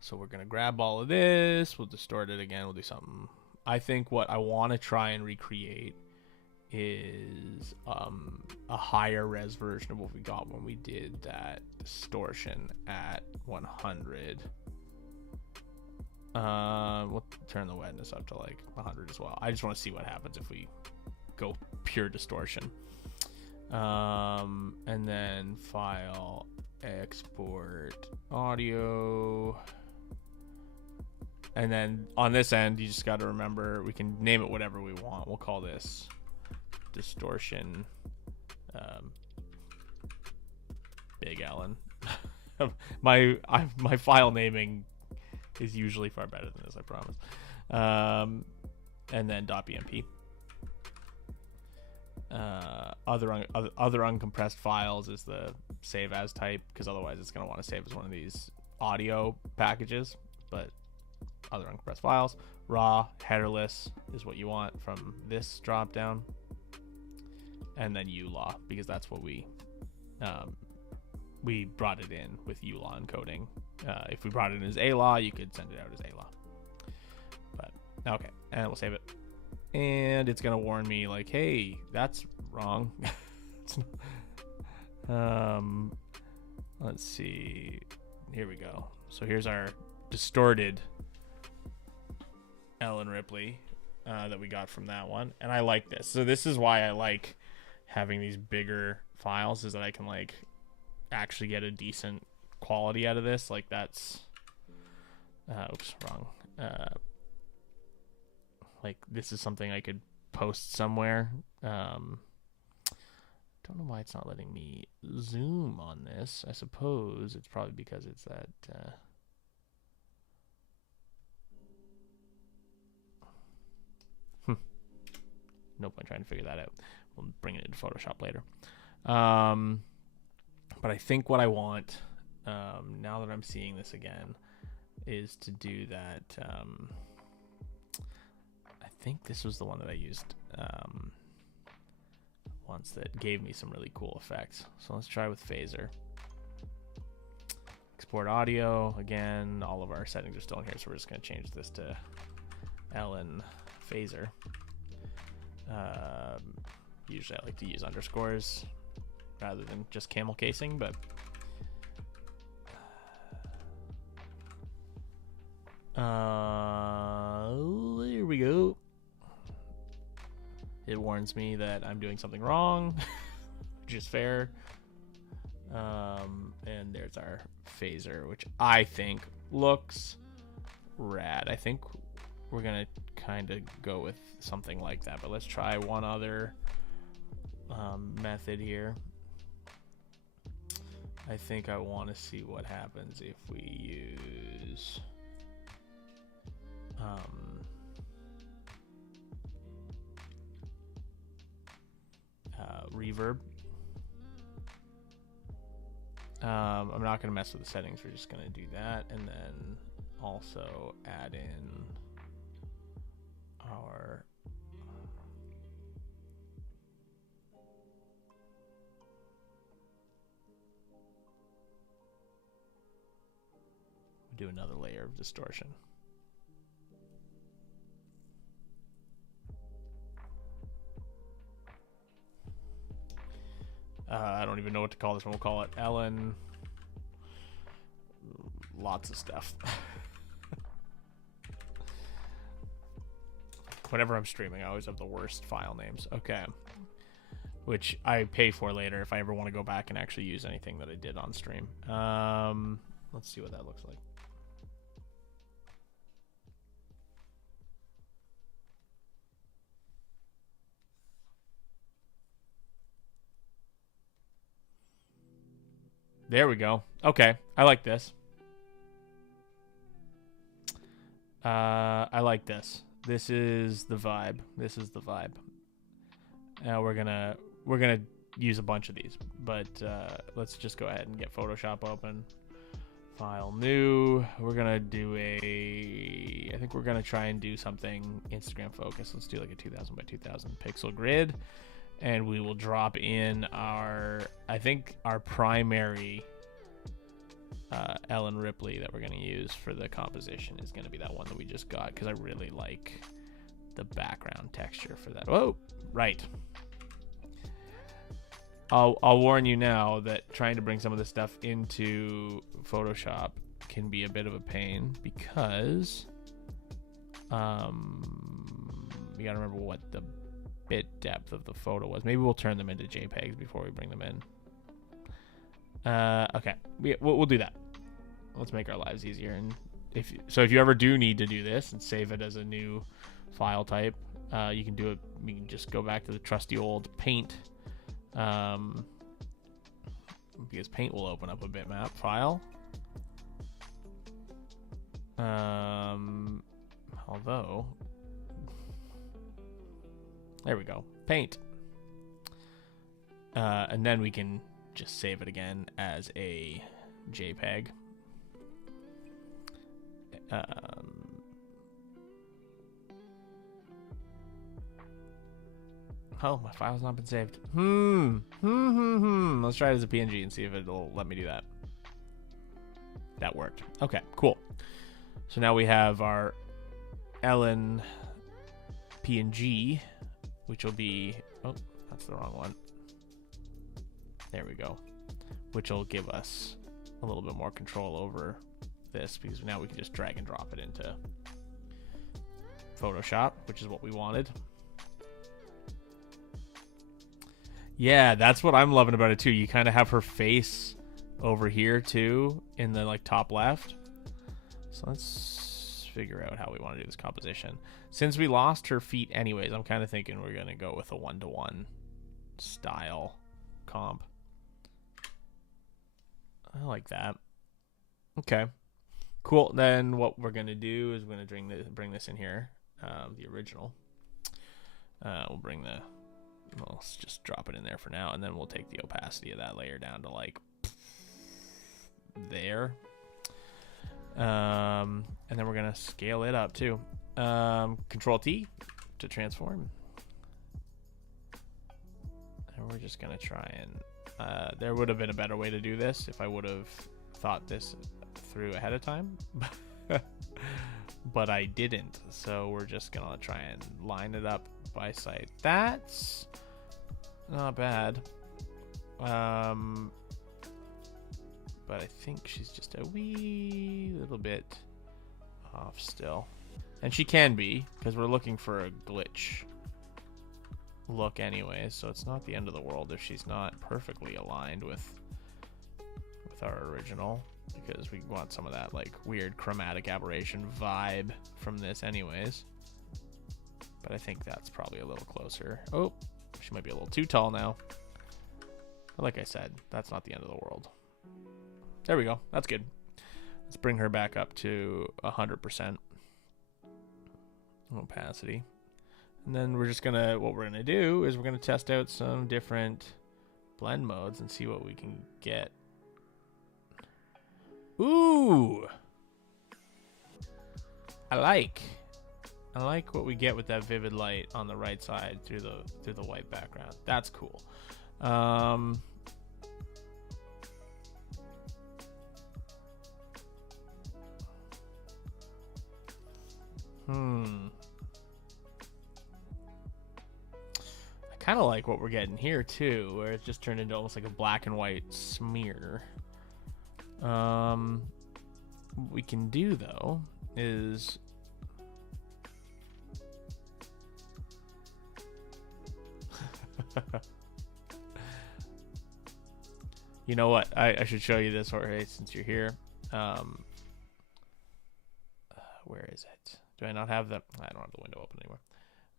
So we're gonna grab all of this. We'll distort it again. We'll do something. I think what I want to try and recreate is a higher res version of what we got when we did that distortion at 100. We'll turn the wetness up to like 100 as well. I just want to see what happens if we go pure distortion. And then file, export audio. And then on this end, you just got to remember we can name it whatever we want. We'll call this distortion Big Ellen. my file naming is usually far better than this, I promise. And then .bmp. Other uncompressed files is the save as type, because otherwise it's going to want to save as one of these audio packages. But other uncompressed files, raw, headerless is what you want from this drop down, and then ULAW, because that's what we brought it in with ULAW encoding. If we brought it in as ALAW, you could send it out as ALAW. But okay, and we'll save it. And it's gonna warn me like, hey, that's wrong. Let's see. Here we go. So here's our distorted Ellen Ripley that we got from that one, and I like this. So this is why I like having these bigger files, is that I can like actually get a decent quality out of this. Like that's oops, wrong. Like this is something I could post somewhere. Don't know why it's not letting me zoom on this. I suppose it's probably because it's that no point trying to figure that out. We'll bring it into Photoshop later. But I think what I want, now that I'm seeing this again, is to do that. I think this was the one that I used once that gave me some really cool effects. So let's try with phaser. Export audio. Again, all of our settings are still in here, so we're just going to change this to Ellen phaser. Usually I like to use underscores rather than just camel casing, but here we go. It warns me that I'm doing something wrong, which is fair. And there's our phaser, which I think looks rad. I think we're gonna kind of go with something like that, but let's try one other method here. I think I want to see what happens if we use reverb. I'm not going to mess with the settings. We're just going to do that, and then also add in our do another layer of distortion. I don't even know what to call this one. We'll call it Ellen. Lots of stuff. Whenever I'm streaming, I always have the worst file names. Okay. Which I pay for later if I ever want to go back and actually use anything that I did on stream. Let's see what that looks like. There we go. Okay, I like this. I like this. This is the vibe. This is the vibe. Now we're gonna use a bunch of these, but let's just go ahead and get Photoshop open. File new. We're gonna do I think we're gonna try and do something Instagram focused. Let's do like a 2000 by 2000 pixel grid. And we will drop in I think our primary Ellen Ripley that we're going to use for the composition is going to be that one that we just got, because I really like the background texture for that. Oh, right. I'll warn you now that trying to bring some of this stuff into Photoshop can be a bit of a pain, because you got to remember what the bit depth of the photo was. Maybe we'll turn them into JPEGs before we bring them in. Okay, we'll do that. Let's make our lives easier. And if you ever do need to do this and save it as a new file type, you can do it. You can just go back to the trusty old Paint, because Paint will open up a bitmap file. Although, there we go, Paint, and then we can just save it again as a JPEG. Oh, my file's not been saved. Let's try it as a PNG and see if it'll let me do that. That worked. Okay, cool. So now we have our Ellen PNG, which will be, oh, that's the wrong one. There we go. Which will give us a little bit more control over this, because now we can just drag and drop it into Photoshop, which is what we wanted. Yeah, that's what I'm loving about it too. You kind of have her face over here too in the like top left. So let's figure out how we want to do this composition. Since we lost her feet anyways, I'm kind of thinking we're going to go with a 1-to-1 style comp. I like that. Okay, cool. Then what we're going to do is we're going to bring this in here, the original. Let's just drop it in there for now, and then we'll take the opacity of that layer down to like there. And then we're going to scale it up too. Control T to transform. And we're just going to try and... there would have been a better way to do this if I would have thought this through ahead of time. But I didn't. So we're just going to try and line it up by sight. That's not bad. But I think she's just a wee little bit off still. And she can be, because we're looking for a glitch look anyway, so it's not the end of the world if she's not perfectly aligned with our original, because we want some of that like weird chromatic aberration vibe from this anyways. But I think that's probably a little closer. Oh, she might be a little too tall now. But like I said, that's not the end of the world. There we go. That's good. Let's bring her back up to 100% opacity. And then we're just gonna, what we're gonna do is we're gonna test out some different blend modes and see what we can get. Ooh! I like what we get with that vivid light on the right side through the white background. That's cool. I kind of like what we're getting here too, where it's just turned into almost like a black and white smear. What we can do though is you know what? I should show you this, Jorge, since you're here. Where is it? Do I not have the... I don't have the window open anymore.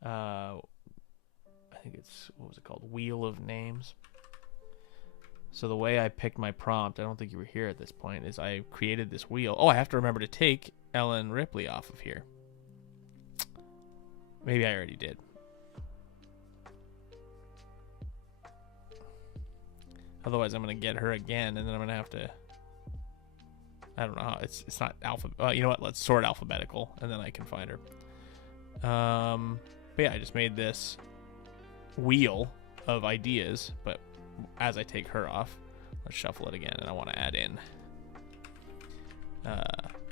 I think it's... What was it called? Wheel of Names. So the way I picked my prompt, I don't think you were here at this point, is I created this wheel. Oh, I have to remember to take Ellen Ripley off of here. Maybe I already did. Otherwise, I'm going to get her again, and then I'm going to have to... I don't know how. It's not alpha. You know what? Let's sort alphabetical, and then I can find her. But yeah, I just made this wheel of ideas, but as I take her off, let's shuffle it again, and I want to add in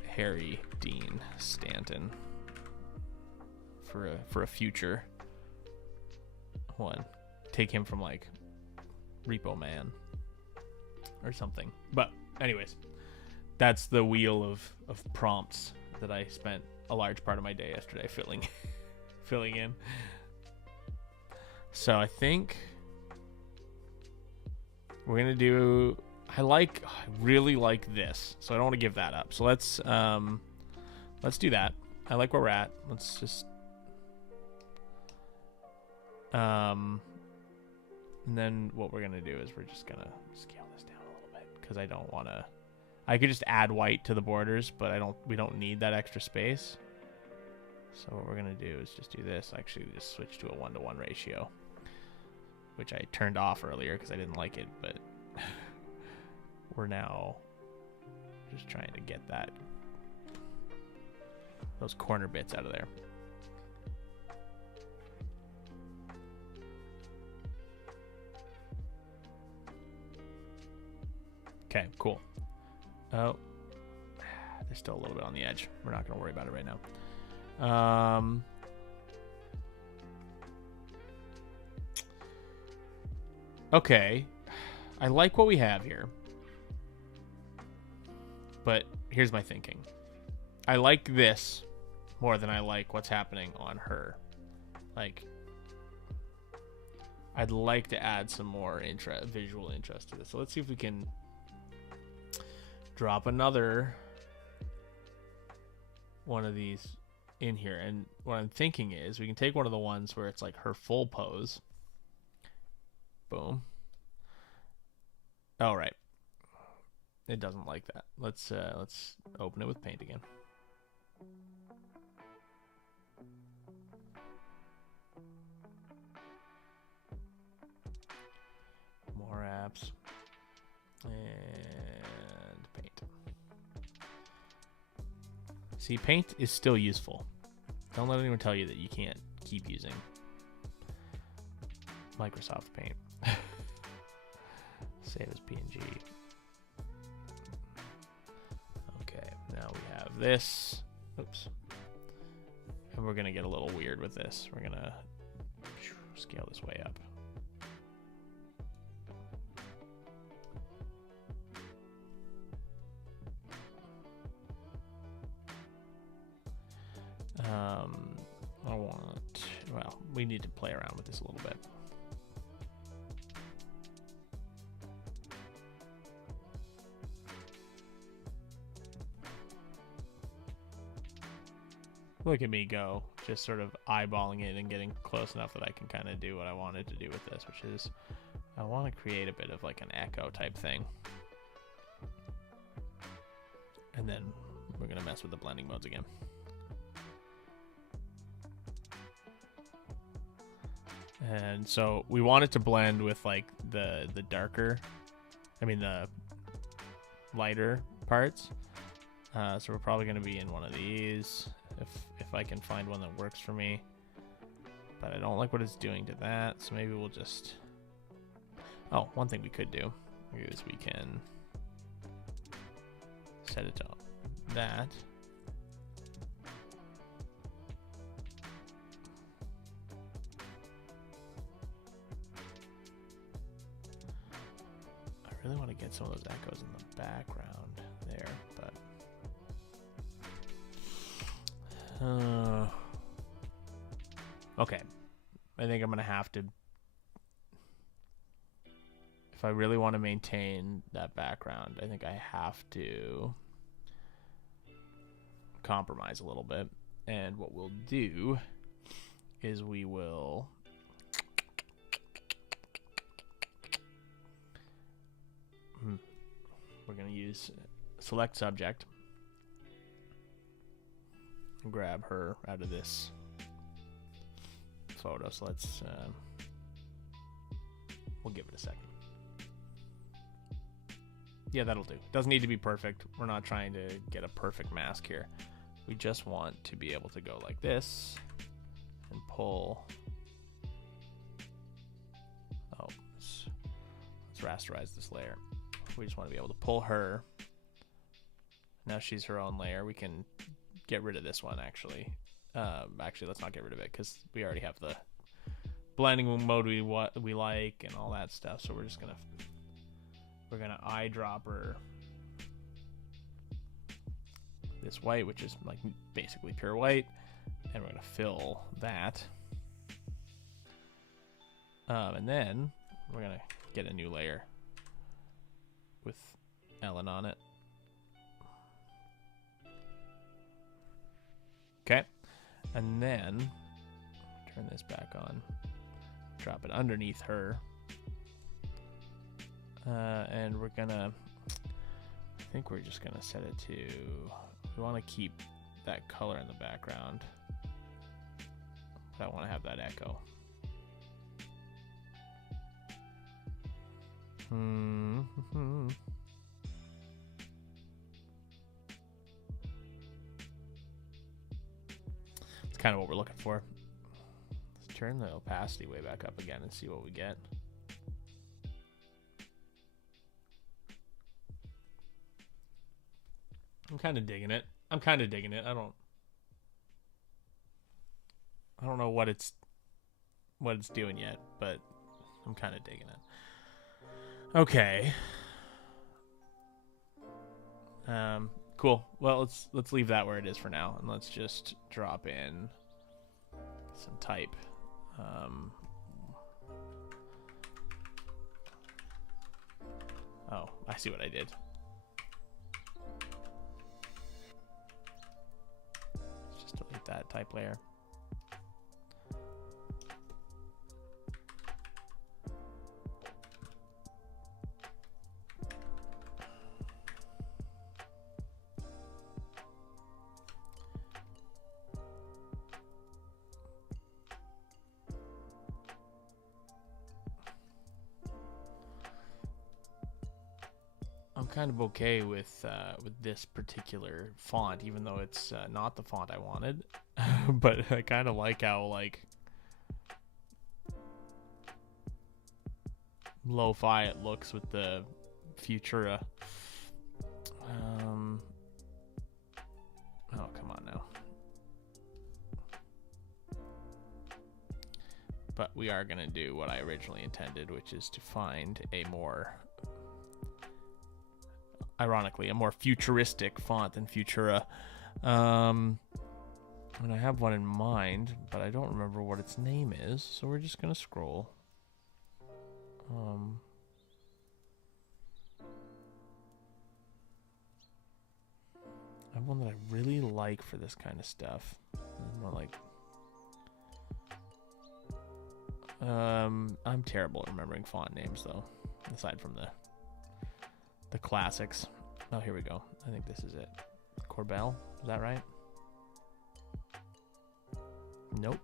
Harry Dean Stanton for a future one. Take him from like Repo Man or something. But anyways, that's the wheel of prompts that I spent a large part of my day yesterday filling in. So I think we're gonna do. I really like this, so I don't want to give that up. So let's do that. I like where we're at. Let's just and then what we're gonna do is we're just gonna scale this down a little bit because I don't want to. I could just add white to the borders, but we don't need that extra space. So what we're gonna do is just do this. Actually, just switch to a 1-to-1 ratio, which I turned off earlier because I didn't like it, but we're now just trying to get those corner bits out of there. Okay, cool. Oh, there's still a little bit on the edge. We're not going to worry about it right now. Okay, I like what we have here, but here's my thinking. I like this more than I like what's happening on her. Like, I'd like to add some more visual interest to this. So let's see if we can drop another one of these in here. And what I'm thinking is we can take one of the ones where it's like her full pose. Boom. All right. It doesn't like that. Let's open it with paint again. More apps. And paint. See, paint is still useful. Don't let anyone tell you that you can't keep using Microsoft Paint. Save as PNG. Okay, now we have this. Oops. And we're going to get a little weird with this. We're going to scale this way up. We need to play around with this a little bit. Look at me go, just sort of eyeballing it and getting close enough that I can kind of do what I wanted to do with this, which is I want to create a bit of like an echo type thing. And then we're going to mess with the blending modes again. And so we want it to blend with like the darker, the lighter parts. So we're probably going to be in one of these if I can find one that works for me. But I don't like what it's doing to that, so maybe we'll just... Oh, one thing we could do is we can set it to that. I really want to get some of those echoes in the background there, but... okay. I think I'm going to have to... If I really want to maintain that background, I think I have to compromise a little bit. And what we'll do is we will... We're going to use select subject and grab her out of this photo. So let's we'll give it a second. Yeah, that'll do. Doesn't need to be perfect. We're not trying to get a perfect mask here. We just want to be able to go like this and pull. Oh, let's rasterize this layer. We just want to be able to pull her. Now she's her own layer. We can get rid of this one, actually. Actually, let's not get rid of it because we already have the blending mode we like and all that stuff. So we're just gonna eyedropper this white, which is like basically pure white, and we're gonna fill that. And then we're gonna get a new layer with Ellen on it. Okay, and then turn this back on, drop it underneath her, and we're gonna, I think we're just gonna set it to, we want to keep that color in the background, but I want to have that echo. It's kind of what we're looking for. Let's turn the opacity way back up again and see what we get. I'm kind of digging it. I don't know what it's doing yet, but I'm kind of digging it. Okay. Cool. Well, let's leave that where it is for now, and let's just drop in some type. Oh, I see what I did. Let's just delete that type layer. I'm kind of okay with this particular font, even though it's not the font I wanted. But I kind of like how like lo-fi it looks with the Futura. Oh, come on now. But we are gonna do what I originally intended, which is to find a more, ironically, a more futuristic font than Futura. And I have one in mind, but I don't remember what its name is, so we're just gonna scroll. I have one that I really like for this kind of stuff. More like, I'm terrible at remembering font names, though, aside from the classics. Oh, here we go. I think this is it. Corbel, is that right? Nope.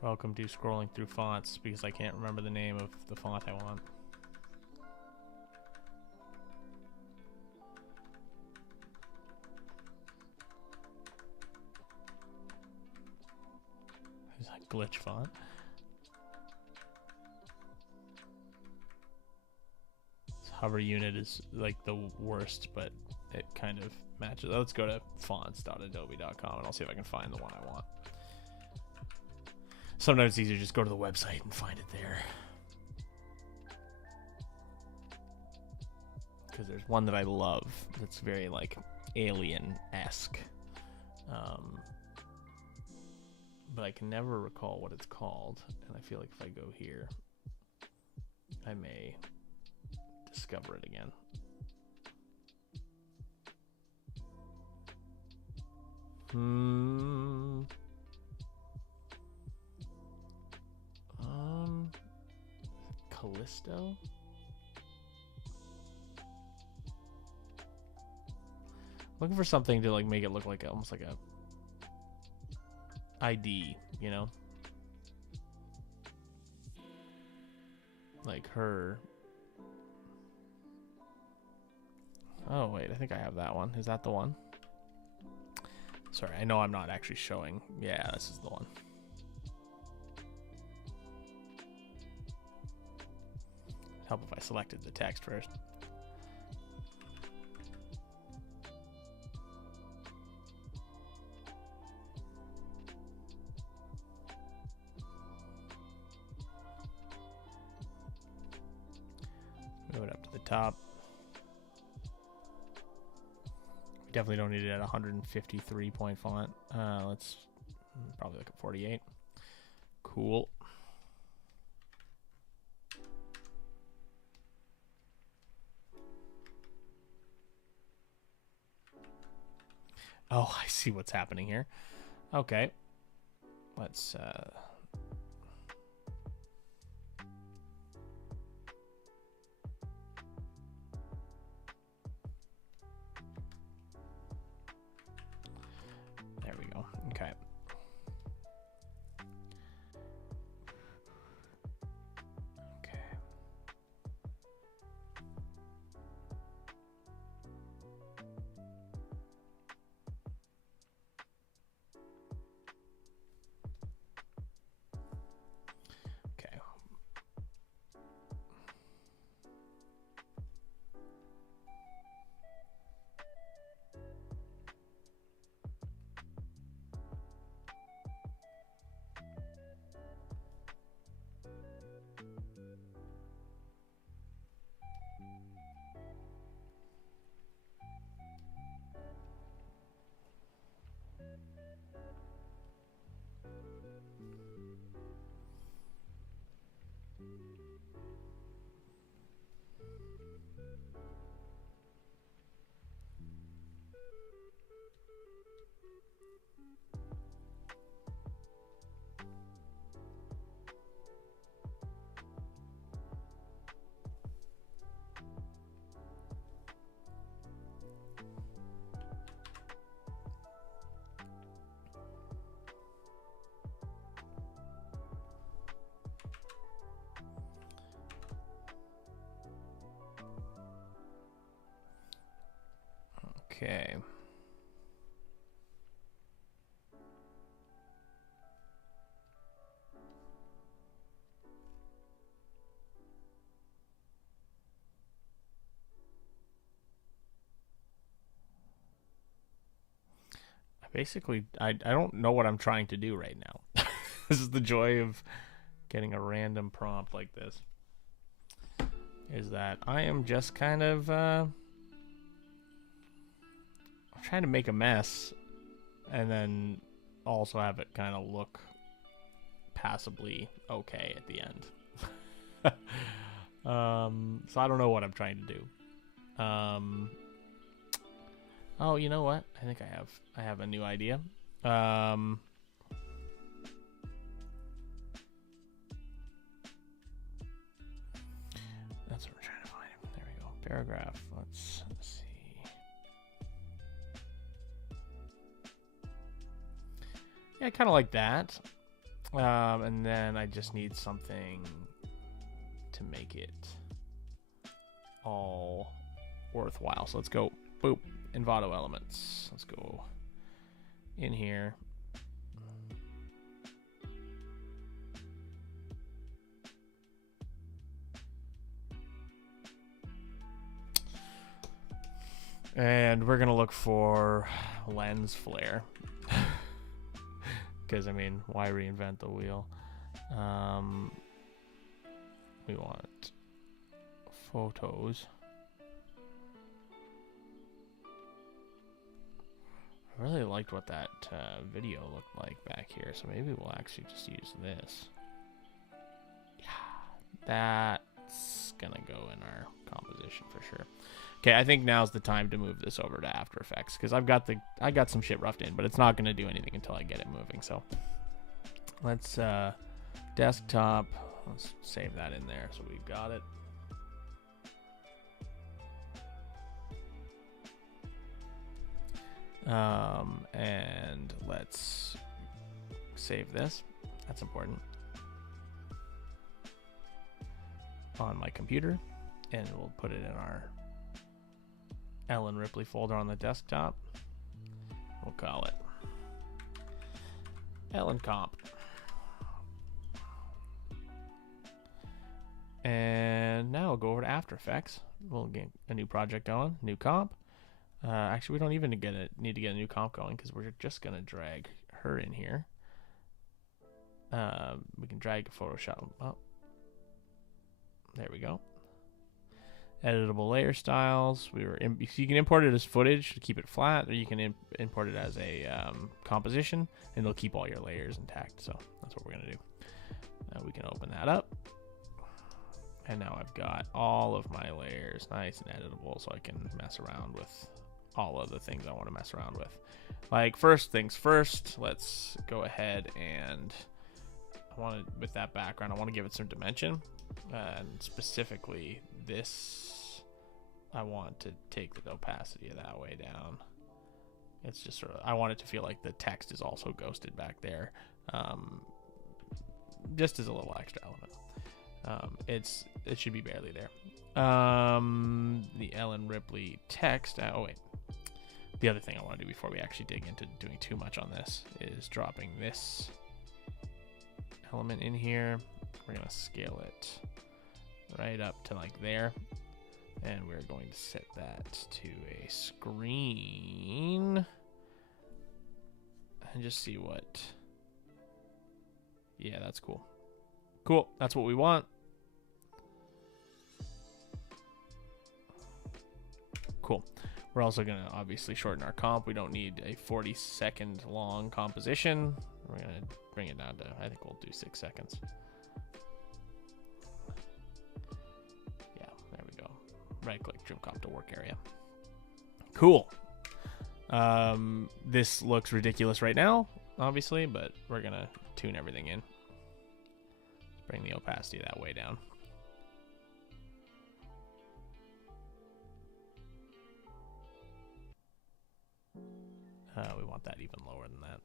Welcome to scrolling through fonts because I can't remember the name of the font I want. Is that glitch font? This hover unit is like the worst, but it kind of matches. Let's go to fonts.adobe.com and I'll see if I can find the one I want. Sometimes it's easier to just go to the website and find it there. Because there's one that I love that's very like alien-esque. But I can never recall what it's called. And I feel like if I go here, I may discover it again. Callisto? Looking for something to like make it look like almost like a ID, you know? Like her. Oh wait, I think I have that one. Is that the one? Sorry, I know I'm not actually showing. Yeah, this is the one. Help if I selected the text first. Move it up to the top. We definitely don't need it at 153 point font. Let's probably look at 48. Cool. Oh, I see what's happening here. Okay. Let's there we go. Okay. Okay. Okay. Okay. I basically, I don't know what I'm trying to do right now. This is the joy of getting a random prompt like this. Is that I am just kind of I'm trying to make a mess and then also have it kind of look passably okay at the end. So I don't know what I'm trying to do. Oh, you know what? I think I have a new idea. That's what we're trying to find. There we go. Paragraph. Let's see. Yeah, I kind of like that. And then I just need something to make it all worthwhile. So let's go. Boop. Envato elements. Let's go in here. And we're going to look for lens flare. Because, I mean, why reinvent the wheel? We want photos. I really liked what that video looked like back here, so maybe we'll actually just use this. Yeah, that's gonna go in our composition for sure. Okay, I think now's the time to move this over to After Effects because I got some shit roughed in, but it's not gonna do anything until I get it moving. So let's desktop. Let's save that in there so we've got it. And let's save this. That's important. On my computer, and we'll put it in our Ellen Ripley folder on the desktop. We'll call it Ellen Comp. And now we'll go over to After Effects. We'll get a new project going, new comp. Actually, we don't even need to get a new comp going because we're just gonna drag her in here. We can drag Photoshop. Oh, there we go. Editable layer styles. So you can import it as footage to keep it flat, or you can import it as a composition, and it'll keep all your layers intact. So that's what we're gonna do. Now we can open that up, and now I've got all of my layers nice and editable, so I can mess around with all of the things I want to mess around with. Like, first things first, let's go ahead and with that background, I want to give it some dimension, and specifically this, I want to take the opacity of that way down. It's just sort of, I want it to feel like the text is also ghosted back there, just as a little extra element. It should be barely there. The Ellen Ripley text. Oh wait. The other thing I want to do before we actually dig into doing too much on this is dropping this element in here. We're going to scale it right up to like there. And we're going to set that to a screen. And just see what... Yeah, that's cool. Cool, that's what we want. Cool. We're also going to obviously shorten our comp. We don't need a 40-second long composition. We're going to bring it down to, I think we'll do 6 seconds. Yeah, there we go. Right-click, trim comp to work area. Cool. This looks ridiculous right now, obviously, but we're going to tune everything in. Bring the opacity that way down. We want that even lower than that.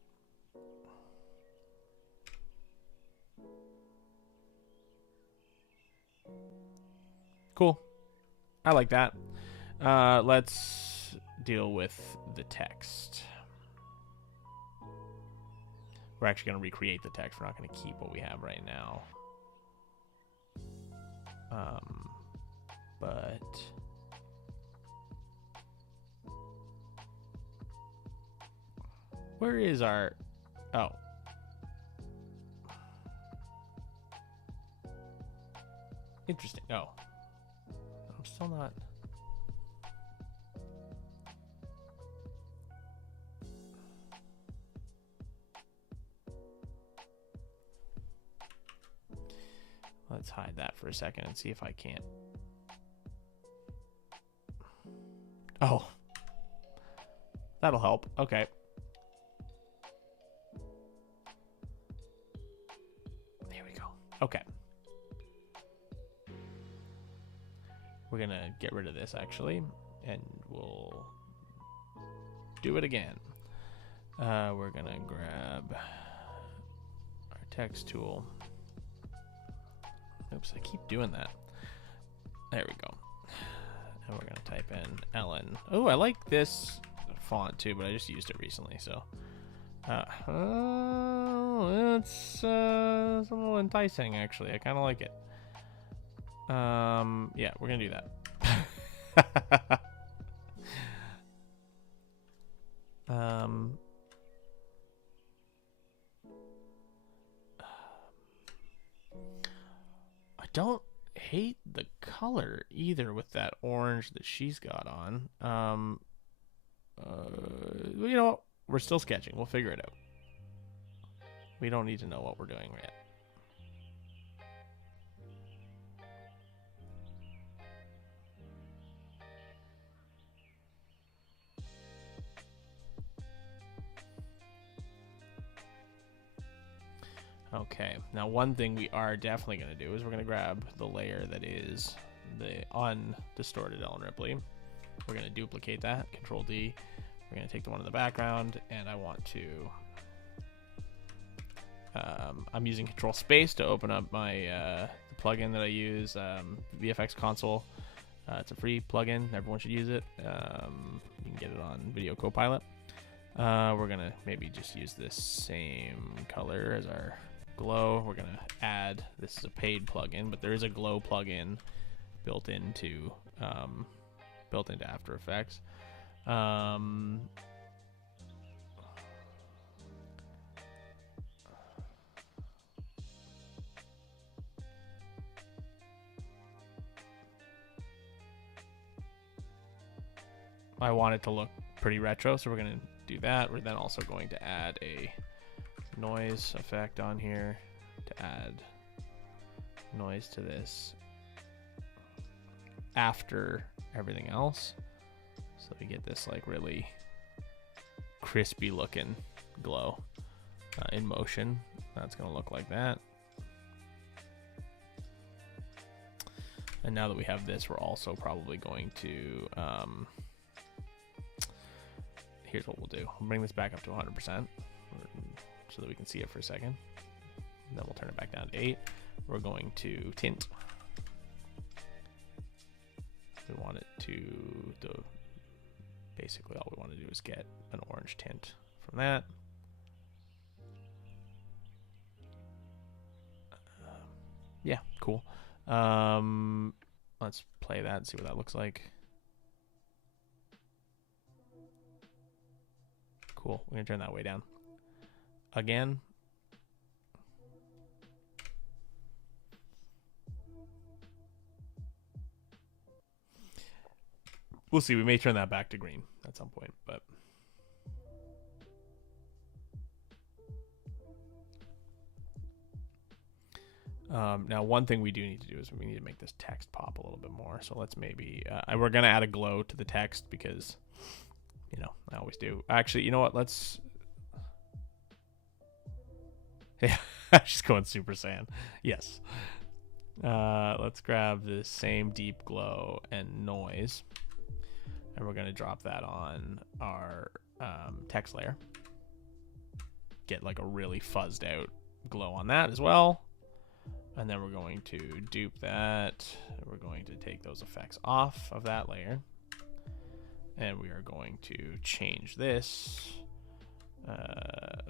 Cool. I like that. Let's deal with the text. We're actually going to recreate the text. We're not going to keep what we have right now. But... Where is our... Oh. Interesting. Oh. I'm still not... Let's hide that for a second and see if I can't. Oh. That'll help. Okay. There we go. Okay. We're going to get rid of this, actually, and we'll do it again. We're going to grab our text tool. Oops, I keep doing that. There we go. And we're going to type in Ellen. Oh, I like this font too, but I just used it recently, so. It's a little enticing, actually. I kind of like it. Yeah, we're going to do that. I don't hate the color either with that orange that she's got on. You know what? We're still sketching. We'll figure it out. We don't need to know what we're doing yet. Okay, now one thing we are definitely going to do is we're going to grab the layer that is the undistorted Ellen Ripley. We're going to duplicate that, Control D. We're going to take the one in the background, and I want to... I'm using Control Space to open up my the plugin that I use, VFX Console. It's a free plugin. Everyone should use it. You can get it on Video Copilot. We're going to maybe just use this same color as our glow. We're going to add, this is a paid plugin, but there is a glow plugin built into After Effects. I want it to look pretty retro, so we're going to do that. We're then also going to add a noise effect on here to add noise to this after everything else, so we get this like really crispy looking glow in motion. That's going to look like that. And now that we have this, we're also probably going to here's what we'll do. We'll bring this back up to 100% so that we can see it for a second. And then we'll turn it back down to 8. We're going to tint. We want it to, basically all we want to do is get an orange tint from that. Yeah, cool. Let's play that and see what that looks like. Cool. We're going to turn that way down. Again. We'll see. We may turn that back to green at some point, but... now, one thing we do need to do is we need to make this text pop a little bit more. So let's maybe... we're going to add a glow to the text because... You know, I always do. Actually, you know what? Let's... Yeah, just going Super Saiyan. Yes. Let's grab the same deep glow and noise. And we're going to drop that on our text layer. Get like a really fuzzed out glow on that as well. And then we're going to dupe that. We're going to take those effects off of that layer. And we are going to change this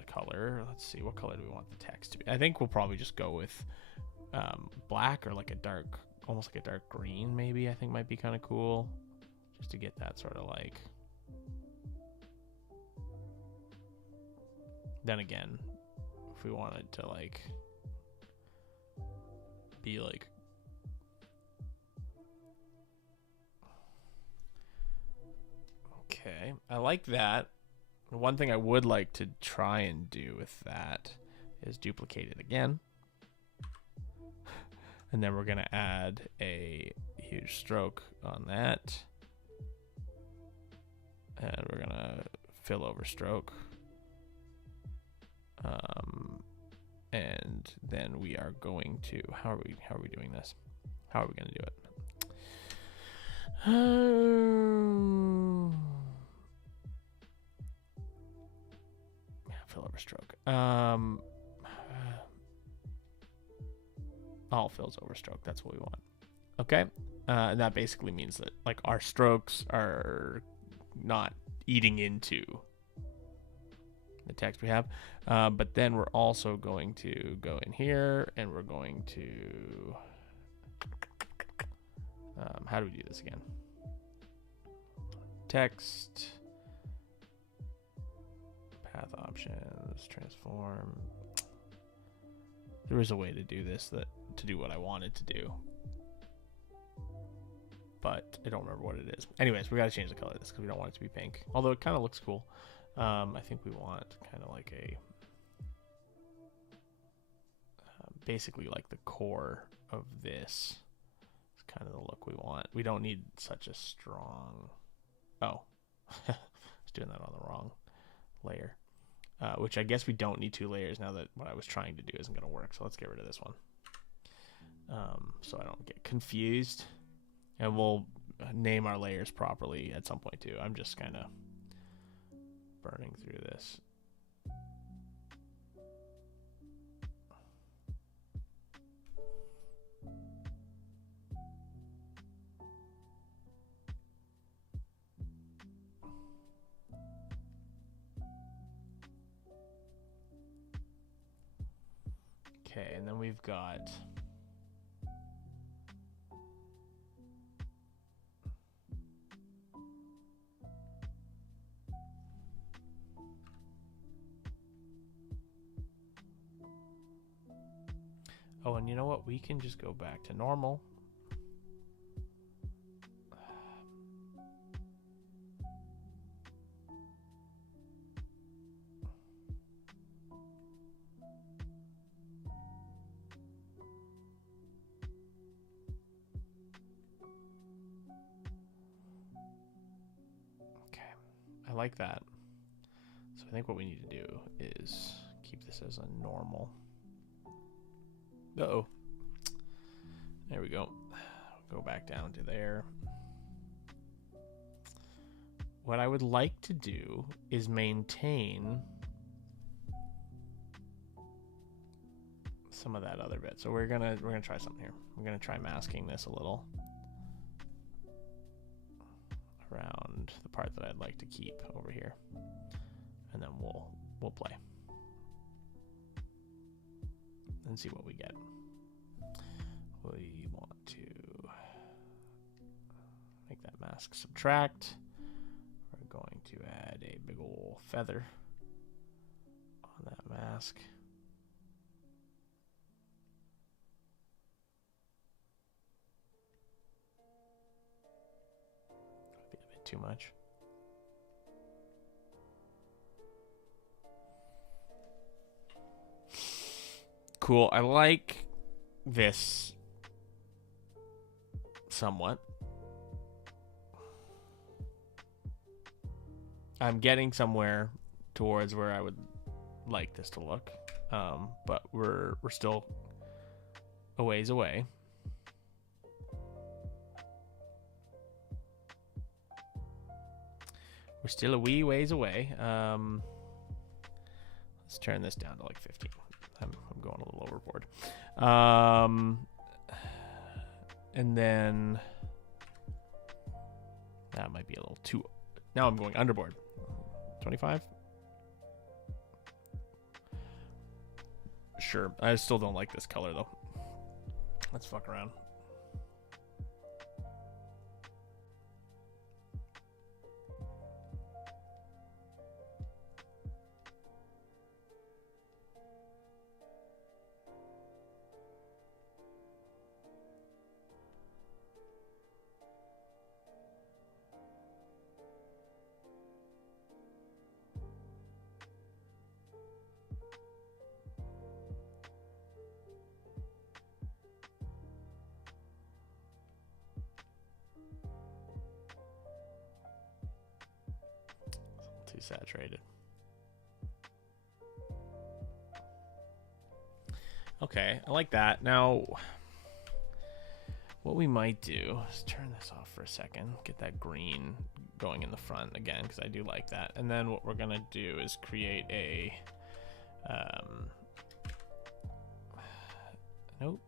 color. Let's see, what color do we want the text to be? I think we'll probably just go with black or like a dark, almost like a dark green maybe, I think might be kind of cool. Just to get that sort of like... Then again, if we wanted to like be like okay, I like that. One thing I would like to try and do with that is duplicate it again. And then we're going to add a huge stroke on that. And we're going to fill over stroke. And then we are going to, how are we doing this? How are we going to do it? Fill over stroke. All fills over stroke. That's what we want. Okay. And that basically means that like our strokes are not eating into the text we have. But then we're also going to go in here and we're going to, how do we do this again? Text, path options, transform. There is a way to do this to do what I wanted to do, but I don't remember what it is. Anyways, we got to change the color of this because we don't want it to be pink, although it kind of looks cool. I think we want kind of like a basically like the core of this. It's kind of the look we want. We don't need such a strong, oh I was doing that on the wrong layer, which I guess we don't need 2 layers now that what I was trying to do isn't going to work. So let's get rid of this one, so I don't get confused, and we'll name our layers properly at some point too. I'm just kind of burning through this. Okay, and then we've got oh, and you know what? We can just go back to normal. I like that. So I think what we need to do is keep this as a normal. Uh-oh. There we go. Go back down to there. What I would like to do is maintain some of that other bit. So we're gonna try something here. We're gonna try masking this a little around the part that I'd like to keep over here, and then we'll play and see what we get. We want to make that mask subtract. We're going to add a big ol' feather on that mask. Be a bit too much. Cool. I like this somewhat. I'm getting somewhere towards where I would like this to look, but we're still a ways away. We're still a wee ways away. Let's turn this down to like 15. I'm going a little overboard. And then that might be a little too. Now I'm going underboard. 25? Sure. I still don't like this color though. Let's fuck around. too saturated. Okay, I like that. Now, what we might do is turn this off for a second, get that green going in the front again, because I do like that. And then what we're gonna do is create a, nope,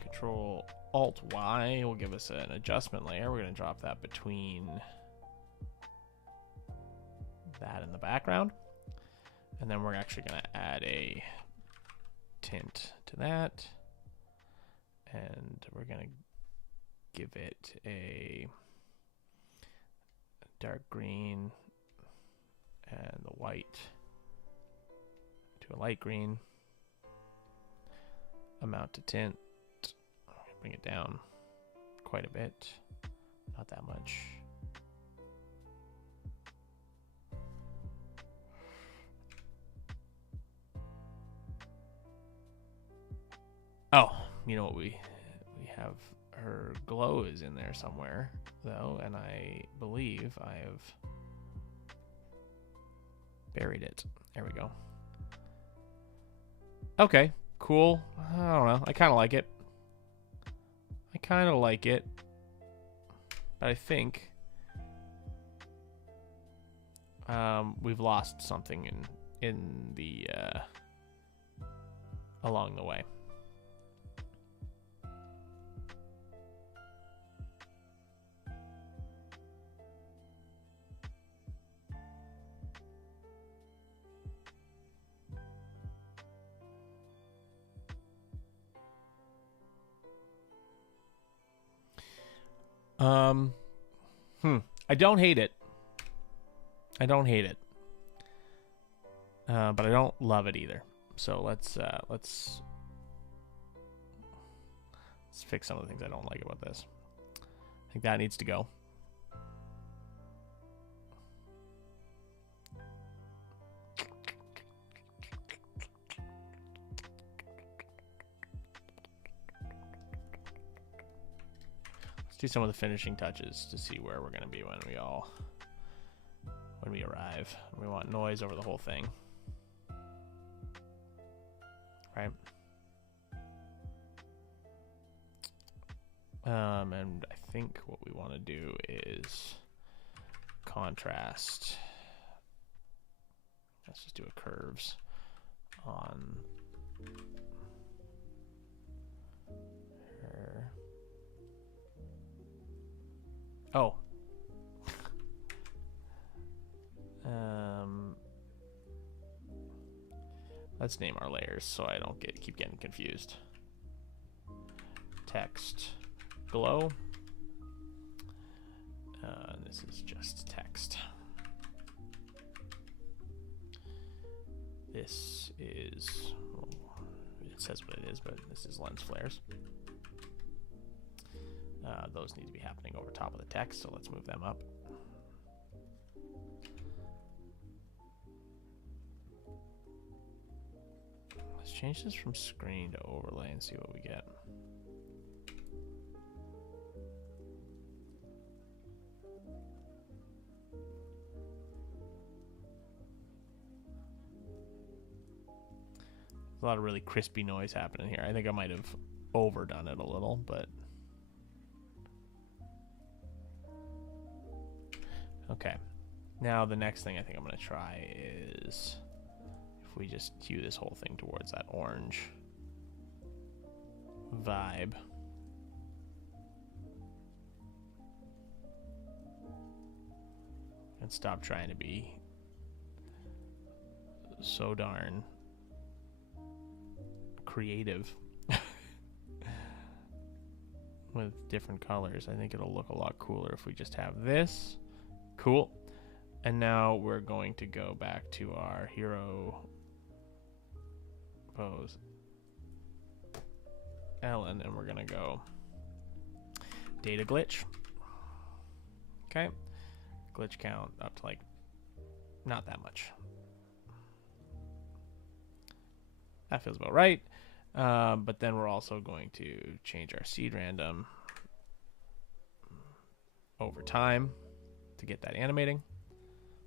Control Alt Y will give us an adjustment layer. We're gonna drop that between that and the background. And then we're actually gonna add a tint to that. And we're gonna give it a dark green and the white to a light green. Amount to tint, bring it down quite a bit, not that much. Oh, you know what, we have her glow is in there somewhere though, and I believe I have buried it. There we go. Okay, cool. I don't know, I kind of like it. But I think we've lost something in the along the way. I don't hate it. But I don't love it either. So let's fix some of the things I don't like about this. I think that needs to go. Do some of the finishing touches to see where we're going to be when we arrive. We want noise over the whole thing, right? And I think what we want to do is contrast. Let's just do a curves on her. Oh. Let's name our layers so I don't keep getting confused. Text glow. This is just text. This is, well, it says what it is, but this is lens flares. Those need to be happening over top of the text, so let's move them up. Let's change this from screen to overlay and see what we get. A lot of really crispy noise happening here. I think I might have overdone it a little, but okay. Now the next thing I think I'm going to try is if we just hue this whole thing towards that orange vibe. And stop trying to be so darn creative with different colors. I think it'll look a lot cooler if we just have this. Cool. And now we're going to go back to our hero pose Ellen, and we're gonna go data glitch. Okay, glitch count up to like not that much. That feels about right. But then we're also going to change our seed random over time to get that animating.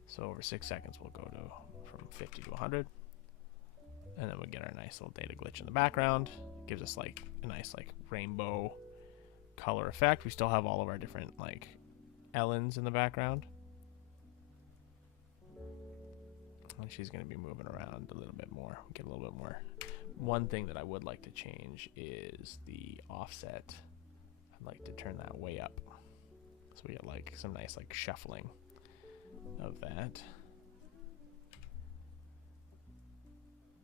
So over 6 seconds, we'll go to from 50 to 100. And then we get our nice little data glitch in the background. Gives us like a nice like rainbow color effect. We still have all of our different like Ellens in the background. And she's going to be moving around a little bit more. Get a little bit more. One thing that I would like to change is the offset. I'd like to turn that way up. So we get like some nice like shuffling of that.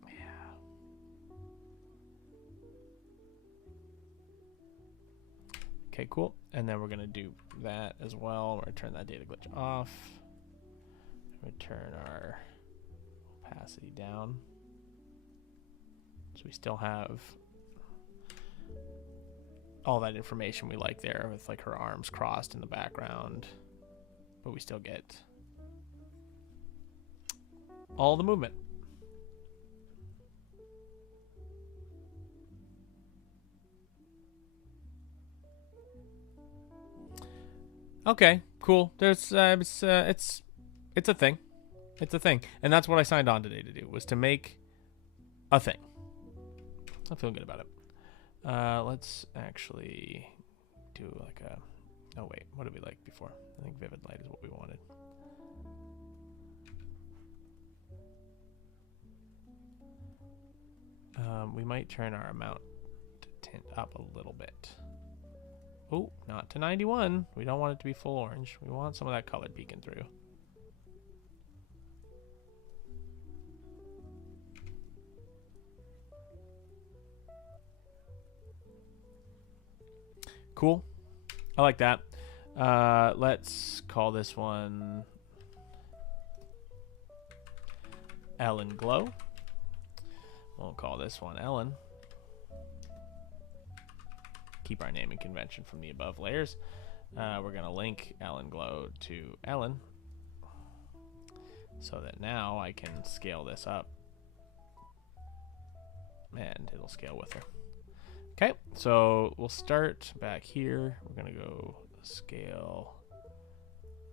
Yeah. Okay, cool. And then we're going to do that as well. We're going to turn that data glitch off. We're going to turn our opacity down. So we still have all that information we like there with like her arms crossed in the background, but we still get all the movement. Okay, cool. There's it's a thing. It's a thing. And that's what I signed on today to do, was to make a thing. I'm feeling good about it. Let's actually do like a... Oh, wait. What did we like before? I think Vivid Light is what we wanted. We might turn our amount to tint up a little bit. Oh, not to 91. We don't want it to be full orange. We want some of that color peeking through. Cool. I like that. Let's call this one Ellen Glow. We'll call this one Ellen. Keep our naming convention from the above layers. We're going to link Ellen Glow to Ellen so that now I can scale this up and it'll scale with her. Okay, so we'll start back here. We're going to go scale,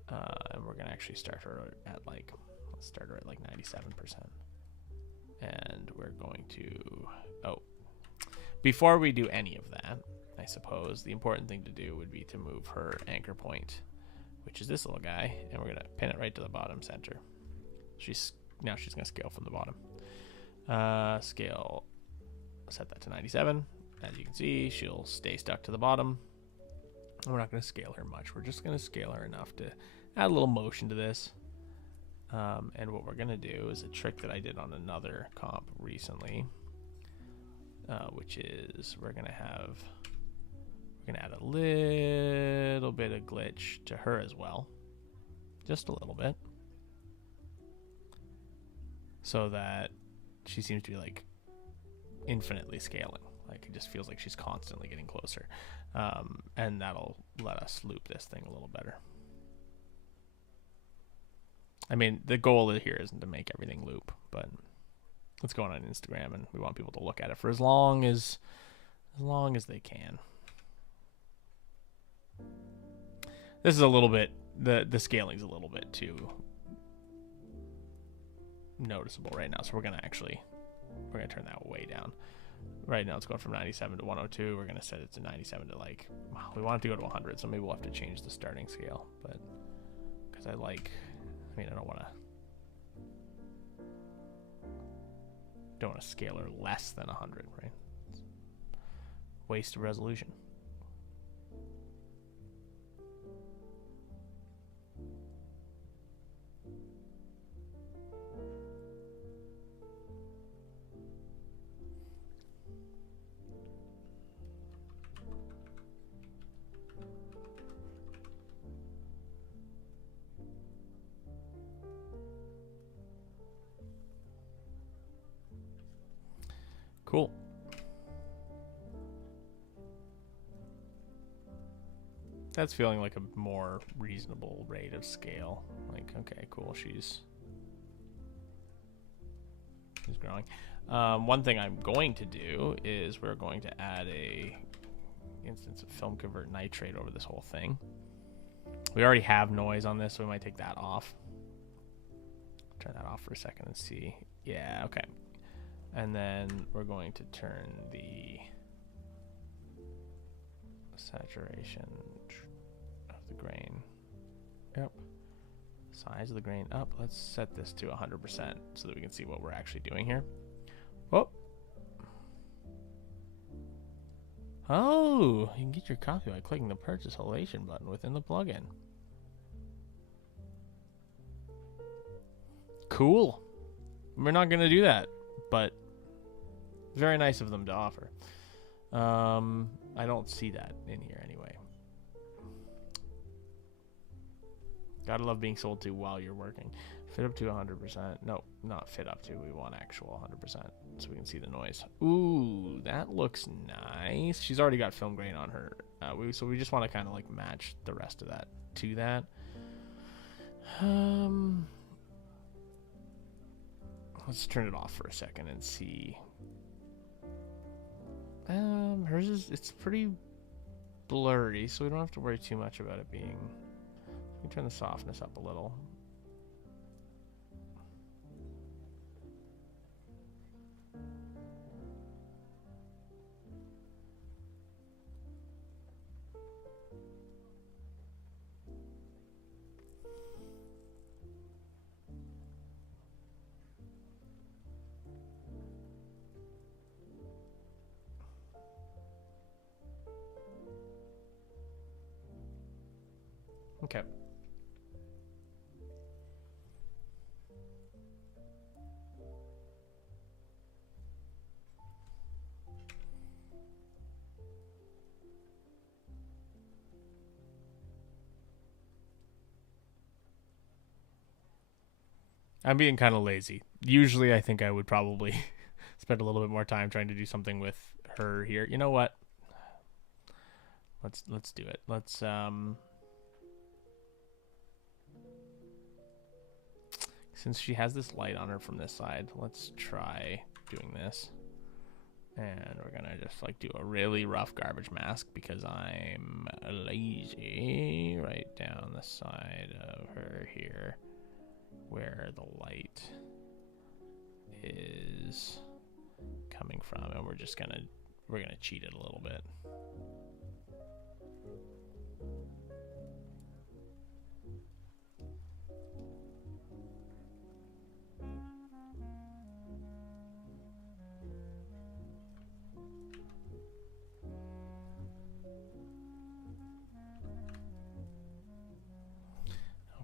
and we're going to actually start her at like, let's start her at like 97%. And we're going to, oh, before we do any of that, I suppose the important thing to do would be to move her anchor point, which is this little guy, and we're going to pin it right to the bottom center. Now she's going to scale from the bottom. Scale, set that to 97. As you can see, she'll stay stuck to the bottom. We're not going to scale her much. We're just going to scale her enough to add a little motion to this. And what we're going to do is a trick that I did on another comp recently, which is we're going to add a little bit of glitch to her as well. Just a little bit. So that she seems to be like infinitely scaling. Like it just feels like she's constantly getting closer. And that'll let us loop this thing a little better. I mean, the goal here isn't to make everything loop, but it's going on Instagram and we want people to look at it for as long as they can. This is a little bit, the scaling's a little bit too noticeable right now. So we're going to turn that way down. Right now it's going from 97 to 102. We're going to set it to 97 to like, we want it to go to 100. So maybe we'll have to change the starting scale, but because I don't want to scale her less than 100, right? Waste of resolution. Cool. That's feeling like a more reasonable rate of scale. Like, okay, cool. She's growing. One thing I'm going to do is we're going to add a instance of film convert nitrate over this whole thing. We already have noise on this, so we might take that off. turn that off for a second and see. Yeah, okay. And then we're going to turn the saturation of the grain. Yep. Size of the grain up. Let's set this to 100% so that we can see what we're actually doing here. Oh. Oh, you can get your coffee by clicking the purchase halation button within the plugin. Cool. We're not going to do that, but very nice of them to offer. I don't see that in here anyway. Gotta love being sold to while you're working. Fit up to 100%. No, not fit up to. We want actual 100% so we can see the noise. Ooh, that looks nice. She's already got film grain on her. So we just want to kind of like match the rest of that to that. Let's turn it off for a second and see. Hers is, it's pretty blurry, so we don't have to worry too much about it being. We can turn the softness up a little. Okay. I'm being kind of lazy. Usually I think I would probably spend a little bit more time trying to do something with her here. You know what? Let's do it. Let's since she has this light on her from this side, let's try doing this. And we're gonna just like do a really rough garbage mask because I'm lazy. Right down the side of her here, where the light is coming from, and we're gonna cheat it a little bit.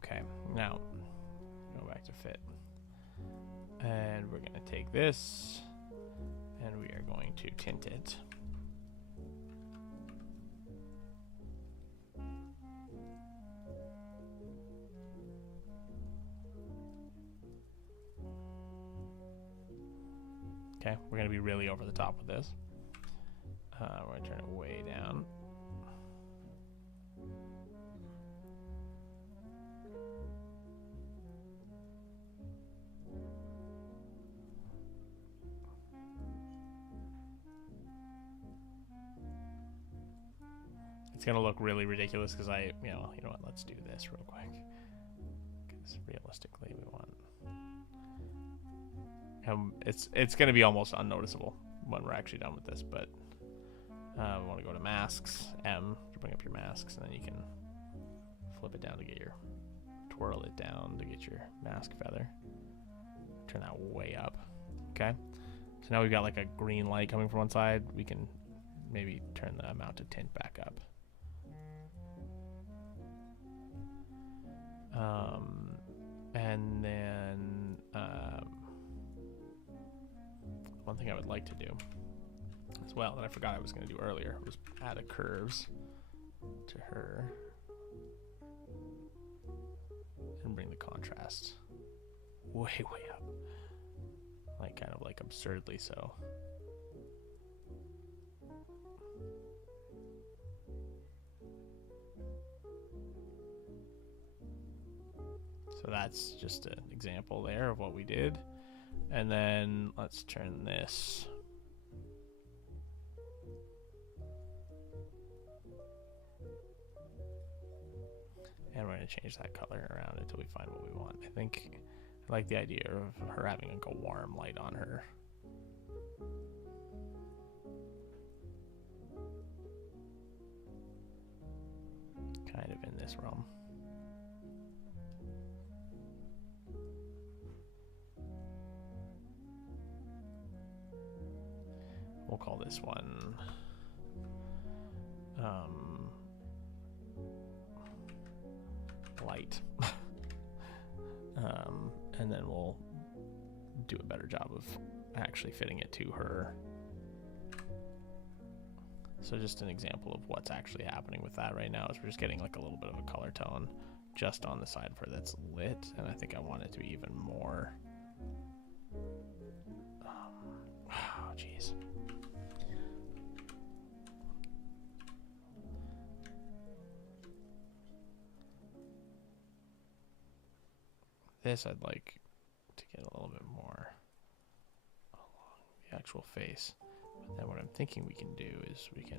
Okay, now go back to fit. And we're going to take this and we are going to tint it. Okay, we're going to be really over the top with this. We're going to turn it way down. It's gonna look really ridiculous because you know what? Let's do this real quick. Because realistically, we want. It's gonna be almost unnoticeable when we're actually done with this. But we want to go to masks, M to bring up your masks, and then you can flip it down to get your, twirl it down to get your mask feather. Turn that way up. Okay. So now we've got like a green light coming from one side. We can maybe turn the amount of tint back up. And then one thing I would like to do as well that I forgot I was going to do earlier was add a curves to her and bring the contrast way up, like kind of like absurdly so. So that's just an example there of what we did. And then let's turn this. And we're going to change that color around until we find what we want. I I like the idea of her having like a warm light on her. Kind of in this realm. We'll call this one light. And then we'll do a better job of actually fitting it to her. So just an example of what's actually happening with that right now is we're just getting like a little bit of a color tone just on the side of her that's lit, and I think I want it to be even more. Oh, jeez. This I'd like to get a little bit more along the actual face. But then what I'm thinking we can do is we can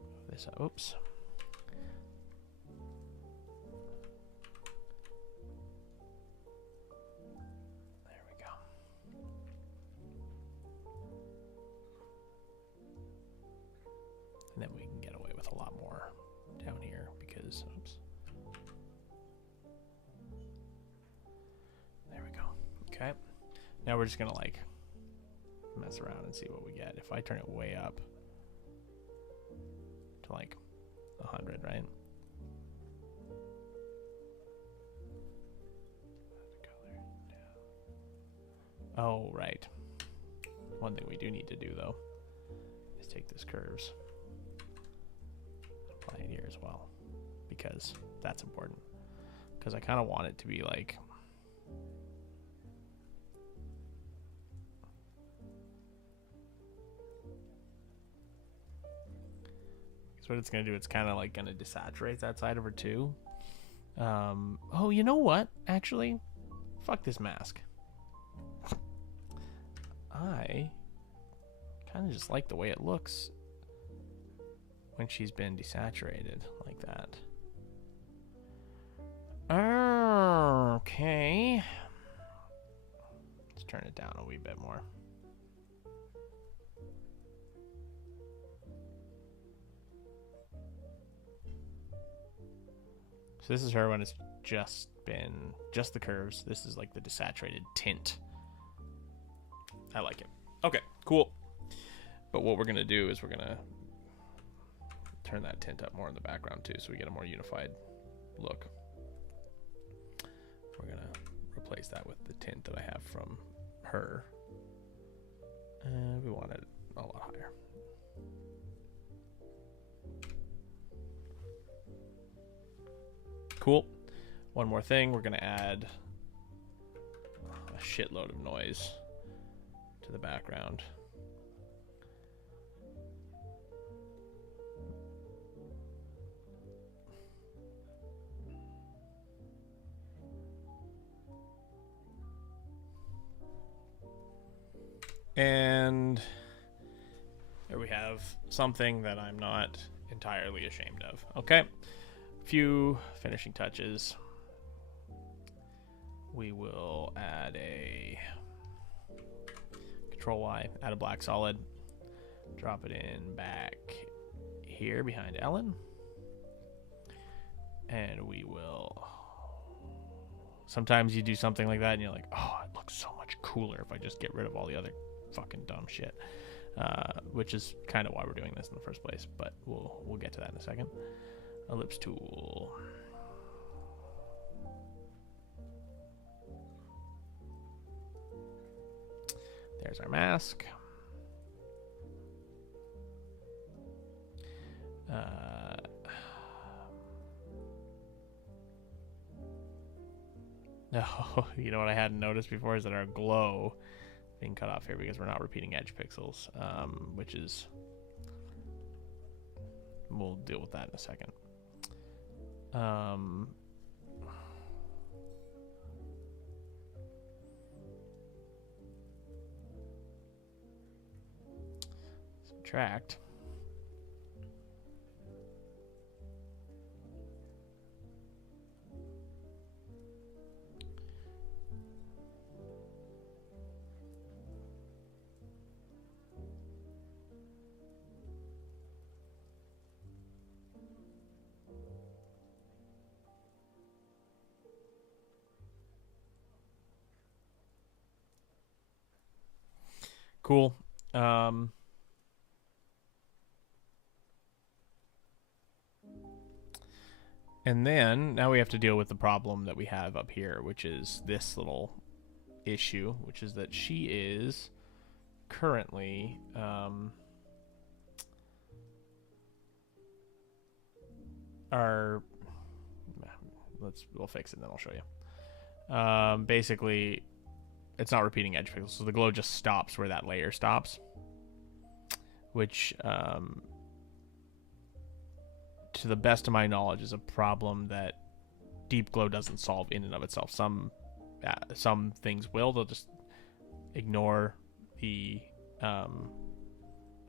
move this up. Oops. There we go. And then we can get away with a lot more down here because, oops. There we go. Okay. Now we're just gonna like mess around and see what we get. If I turn it way up to like 100, right? Oh, right. One thing we do need to do though is take this curves, apply it here as well, because that's important. Because I kind of want it to be like, what it's going to do, it's kind of like going to desaturate that side of her too. Oh, you know what? Actually, fuck this mask. I kind of just like the way it looks when she's been desaturated like that. Okay. Let's turn it down a wee bit more. So this is her when it's just been just the curves. This is like the desaturated tint. I like it. Okay, cool. But what we're gonna do is we're gonna turn that tint up more in the background too, so we get a more unified look. We're gonna replace that with the tint that I have from her. And we want it a lot higher. Cool. One more thing, we're gonna add a shitload of noise to the background. And here we have something that I'm not entirely ashamed of. Okay. Few finishing touches. We will add a Control Y, add a black solid, drop it in back here behind Ellen, and we will. Sometimes you do something like that and you're like, oh, it looks so much cooler if I just get rid of all the other fucking dumb shit, which is kind of why we're doing this in the first place, but we'll get to that in a second. Ellipse tool. There's our mask. No, you know what I hadn't noticed before is that our glow being cut off here because we're not repeating edge pixels, which is, we'll deal with that in a second. Subtract. Cool. And then now we have to deal with the problem that we have up here, which is this little issue, which is that she is currently we'll fix it and then I'll show you. Basically, it's not repeating edge pixels, so the glow just stops where that layer stops, which to the best of my knowledge is a problem that deep glow doesn't solve in and of itself. Some things will, they'll just ignore the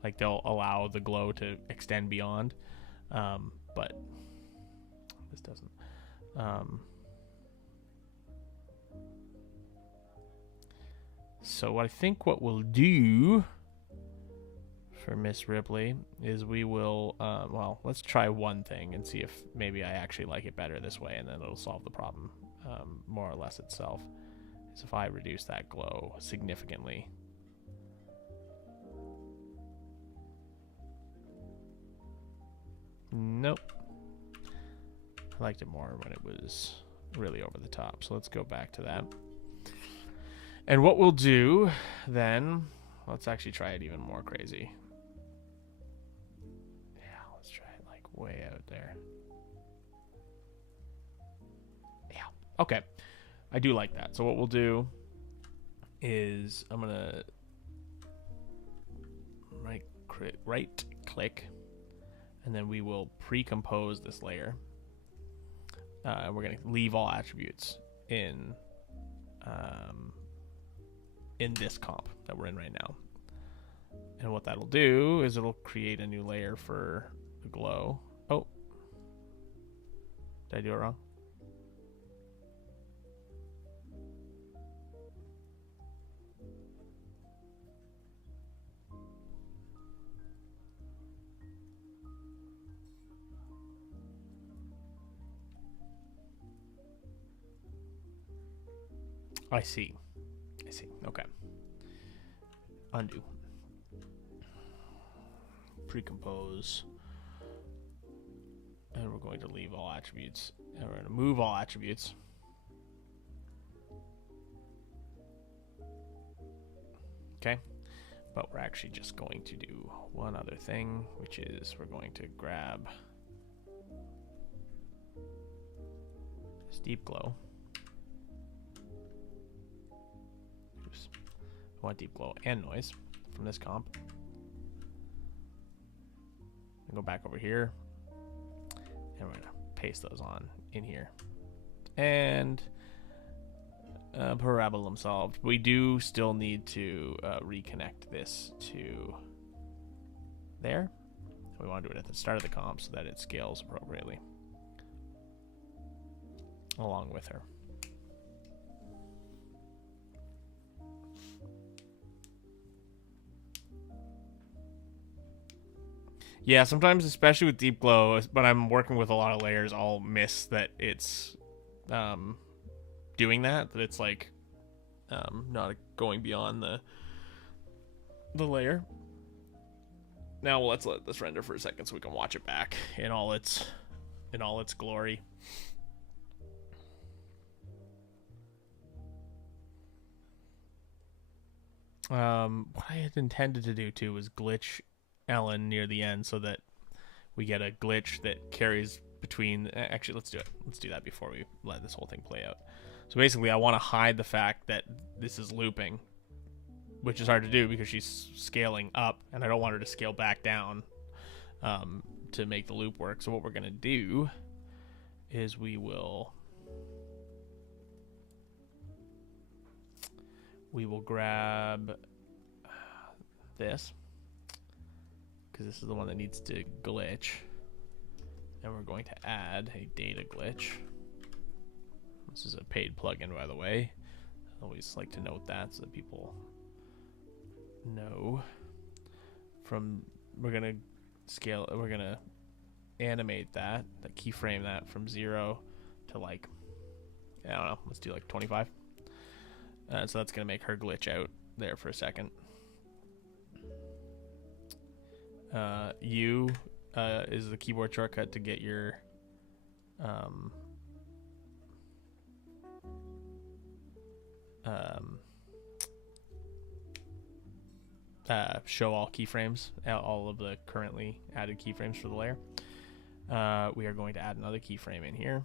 like they'll allow the glow to extend beyond, but this doesn't. So I think what we'll do for Miss Ripley is we will, well, let's try one thing and see if maybe I actually like it better this way, and then it'll solve the problem more or less itself. Is if I reduce that glow significantly. Nope. I liked it more when it was really over the top. So let's go back to that. And what we'll do then, let's actually try it even more crazy. Yeah, let's try it like way out there. Yeah, okay. I do like that. So what we'll do is I'm going to right click, and then we will pre-compose this layer. We're going to leave all attributes in this comp that we're in right now. And what that'll do is it'll create a new layer for the glow. Oh, did I do it wrong? I see. Okay. Undo. Pre-compose. And we're going to leave all attributes. And we're going to move all attributes. Okay. But we're actually just going to do one other thing, which is we're going to grab this deep glow. I want deep glow and noise from this comp. And go back over here, and we're gonna paste those on in here. And parabolum solved. We do still need to reconnect this to there. We want to do it at the start of the comp so that it scales appropriately along with her. Yeah, sometimes, especially with deep glow, but I'm working with a lot of layers, I'll miss that it's doing that it's like not going beyond the layer. Now let's let this render for a second so we can watch it back in all its glory. What I had intended to do too was glitch Ellen near the end so that we get a glitch that carries between. Actually, let's do it. Let's do that before we let this whole thing play out. So basically, I want to hide the fact that this is looping, which is hard to do because she's scaling up, and I don't want her to scale back down to make the loop work. So what we're gonna do is we will grab this, because this is the one that needs to glitch, and we're going to add a data glitch. This is a paid plugin, by the way. I always like to note that so that people know. We're gonna animate that keyframe that from 0 to like, I don't know, let's do like 25. So that's gonna make her glitch out there for a second. U is the keyboard shortcut to get your um, show all keyframes, all of the currently added keyframes for the layer. We are going to add another keyframe in here.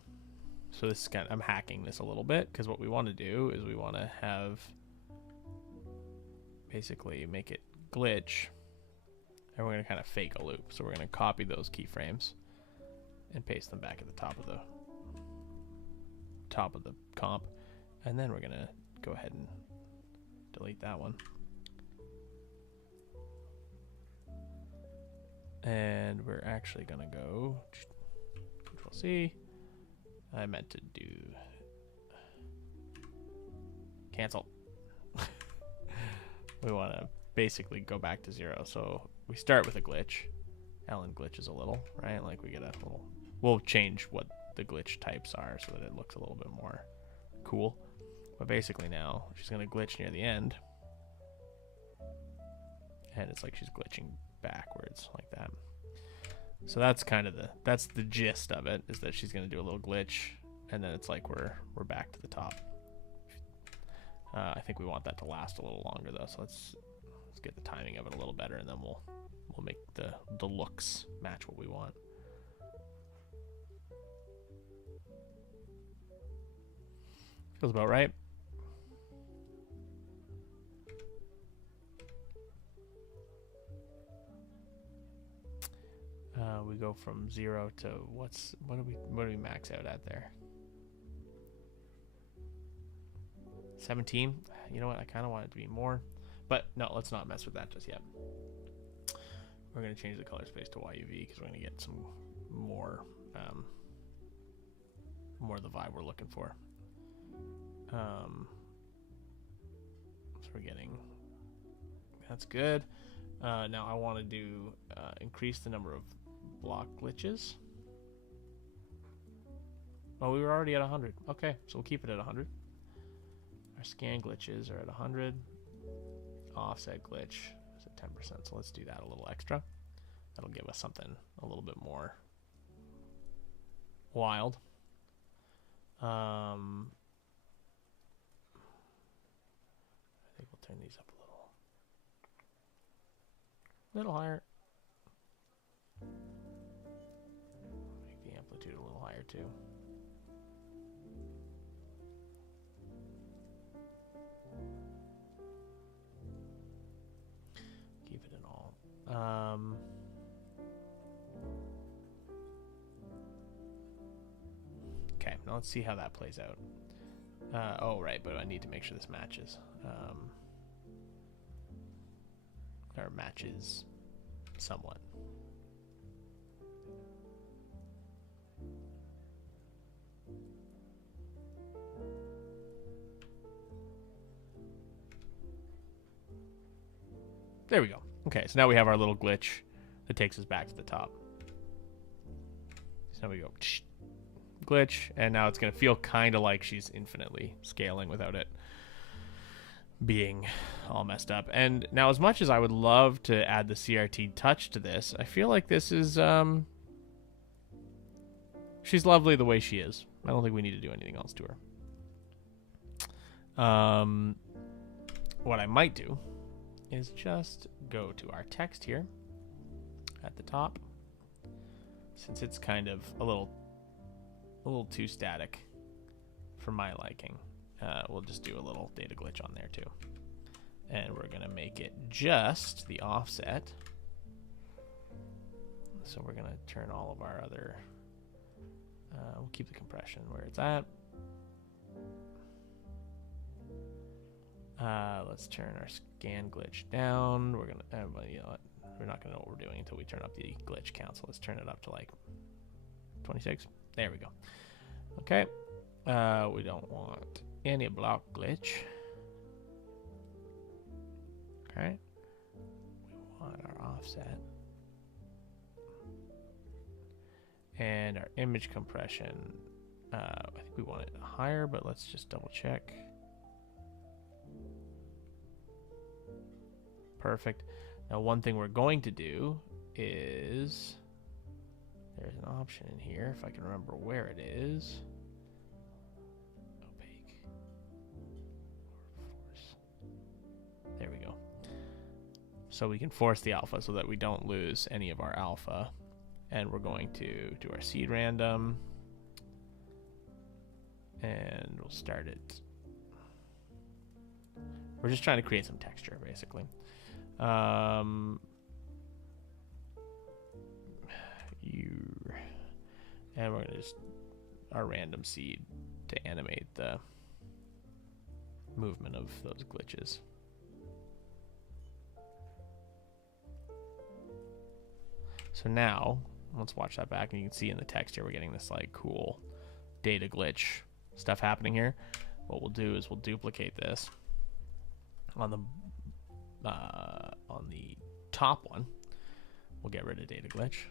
So this is kind of, I'm hacking this a little bit because what we want to do is we want to have basically make it glitch, and we're going to kind of fake a loop. So we're going to copy those keyframes and paste them back at the top of the comp, and then we're going to go ahead and delete that one. And we're actually going to go Control C. I meant to do cancel. We want to basically go back to 0. So we start with a glitch. Ellen glitches a little, right? Like we get a little, we'll change what the glitch types are so that it looks a little bit more cool. But basically now she's going to glitch near the end. And it's like she's glitching backwards like that. So that's kind of that's the gist of it, is that she's going to do a little glitch, and then it's like we're back to the top. I think we want that to last a little longer though, so let's get the timing of it a little better, and then we'll make the looks match what we want. Feels about right. We go from 0 to what do we max out at there? 17. You know what? I kind of want it to be more, but no, let's not mess with that just yet. We're going to change the color space to YUV because we're going to get some more of the vibe we're looking for. So we're getting, that's good. Now I want to do increase the number of block glitches. Oh, we were already at 100. Okay, so we'll keep it at 100. Our scan glitches are at 100. Offset glitch is at 10%, so let's do that a little extra. That'll give us something a little bit more wild. I think we'll turn these up a little higher. Make the amplitude a little higher too. Keep it in all. Okay, now let's see how that plays out. Oh, right, but I need to make sure this matches. Or matches somewhat. There we go. Okay, so now we have our little glitch that takes us back to the top. So now we go glitch, and now it's going to feel kind of like she's infinitely scaling without it being all messed up. And now, as much as I would love to add the CRT touch to this, I feel like this is she's lovely the way she is. I don't think we need to do anything else to her. What I might do is just go to our text here at the top, since it's kind of a little too static for my liking. We'll just do a little data glitch on there too, and we're gonna make it just the offset. So we're gonna turn all of our other we'll keep the compression where it's at. Let's turn our scan glitch down. We're gonna you know what, we're not gonna know what we're doing until we turn up the glitch count, so let's turn it up to like 26. There we go. Okay, we don't want any block glitch. Okay, we want our offset and our image compression. I think we want it higher, but let's just double check. Perfect. Now, one thing we're going to do is there's an option in here, if I can remember where it is. Opaque. Force. There we go. So we can force the alpha so that we don't lose any of our alpha. And we're going to do our seed random. And we'll start it. We're just trying to create some texture, basically. And we're gonna just our random seed to animate the movement of those glitches. So now let's watch that back, and you can see in the text here we're getting this like cool data glitch stuff happening here. What we'll do is we'll duplicate this on the top one. We'll get rid of data glitch.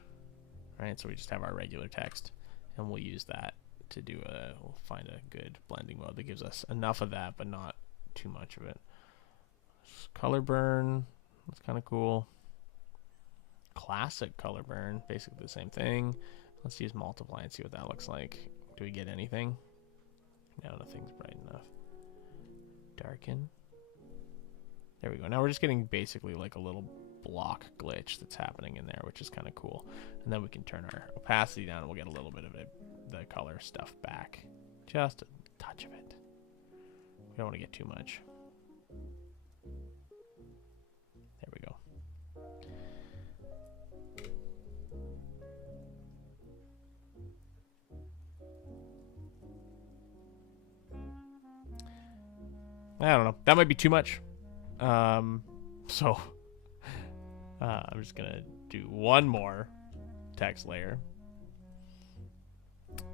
Right, so we just have our regular text, and we'll use that to do we'll find a good blending mode that gives us enough of that, but not too much of it. Color burn, that's kind of cool. Classic color burn, basically the same thing. Let's use multiply and see what that looks like. Do we get anything? No, nothing's bright enough. Darken. There we go. Now we're just getting basically like a little block glitch that's happening in there, which is kind of cool. And then we can turn our opacity down, and we'll get a little bit of the color stuff back. Just a touch of it. We don't want to get too much. There we go. I don't know. That might be too much. So I'm just gonna do one more text layer,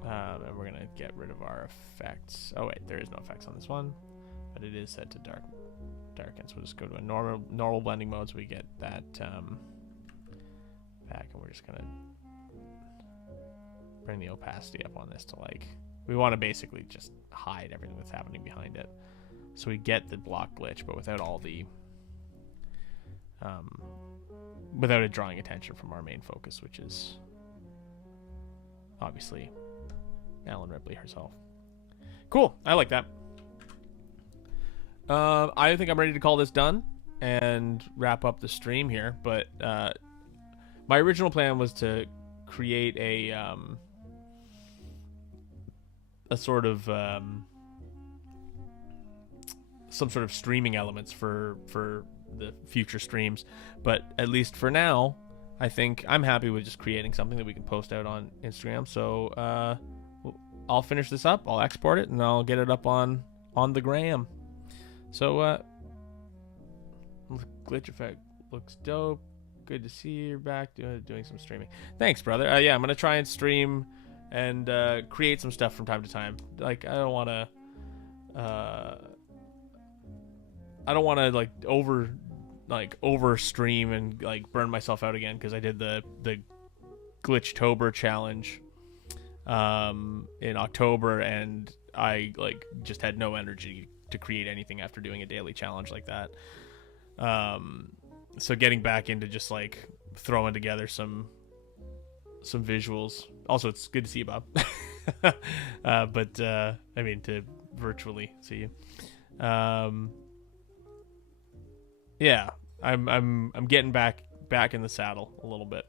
and we're gonna get rid of our effects. Oh wait, there is no effects on this one, but it is set to darken. So we'll just go to a normal blending mode, so we get that back, and we're just gonna bring the opacity up on this to like, we want to basically just hide everything that's happening behind it, so we get the block glitch, but without all the without it drawing attention from our main focus, which is obviously Ellen Ripley herself. Cool, I like that. I think I'm ready to call this done and wrap up the stream here, but my original plan was to create a sort of some sort of streaming elements for the future streams, but at least for now I think I'm happy with just creating something that we can post out on Instagram. So I'll finish this up, I'll export it, and I'll get it up on the gram. So glitch effect looks dope. Good to see you're back doing some streaming. Thanks, brother. Yeah, I'm gonna try and stream and create some stuff from time to time. Like I don't want to like over stream and like burn myself out again, because I did the Glitchtober challenge in October, and I like just had no energy to create anything after doing a daily challenge like that. So getting back into just like throwing together some visuals. Also, it's good to see you, Bob. But I mean, to virtually see you. Yeah, I'm getting back in the saddle a little bit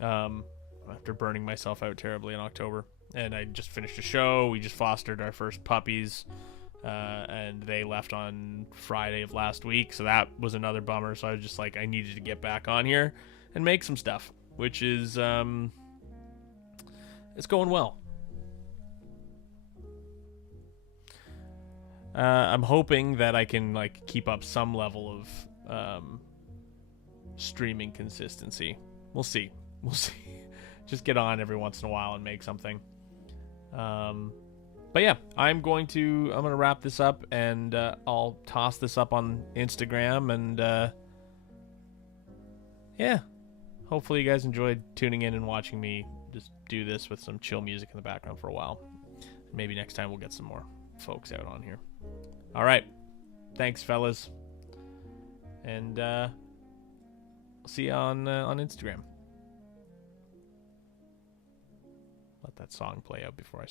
after burning myself out terribly in October. And I just finished a show. We just fostered our first puppies, and they left on Friday of last week, so that was another bummer. So I was just like, I needed to get back on here and make some stuff, which is it's going well. I'm hoping that I can like keep up some level of streaming consistency. We'll see. Just get on every once in a while and make something. But yeah, I'm gonna wrap this up, and I'll toss this up on Instagram, and yeah, hopefully you guys enjoyed tuning in and watching me just do this with some chill music in the background for a while. Maybe next time we'll get some more folks out on here. All right, thanks, fellas, and see you on Instagram. that song play out before I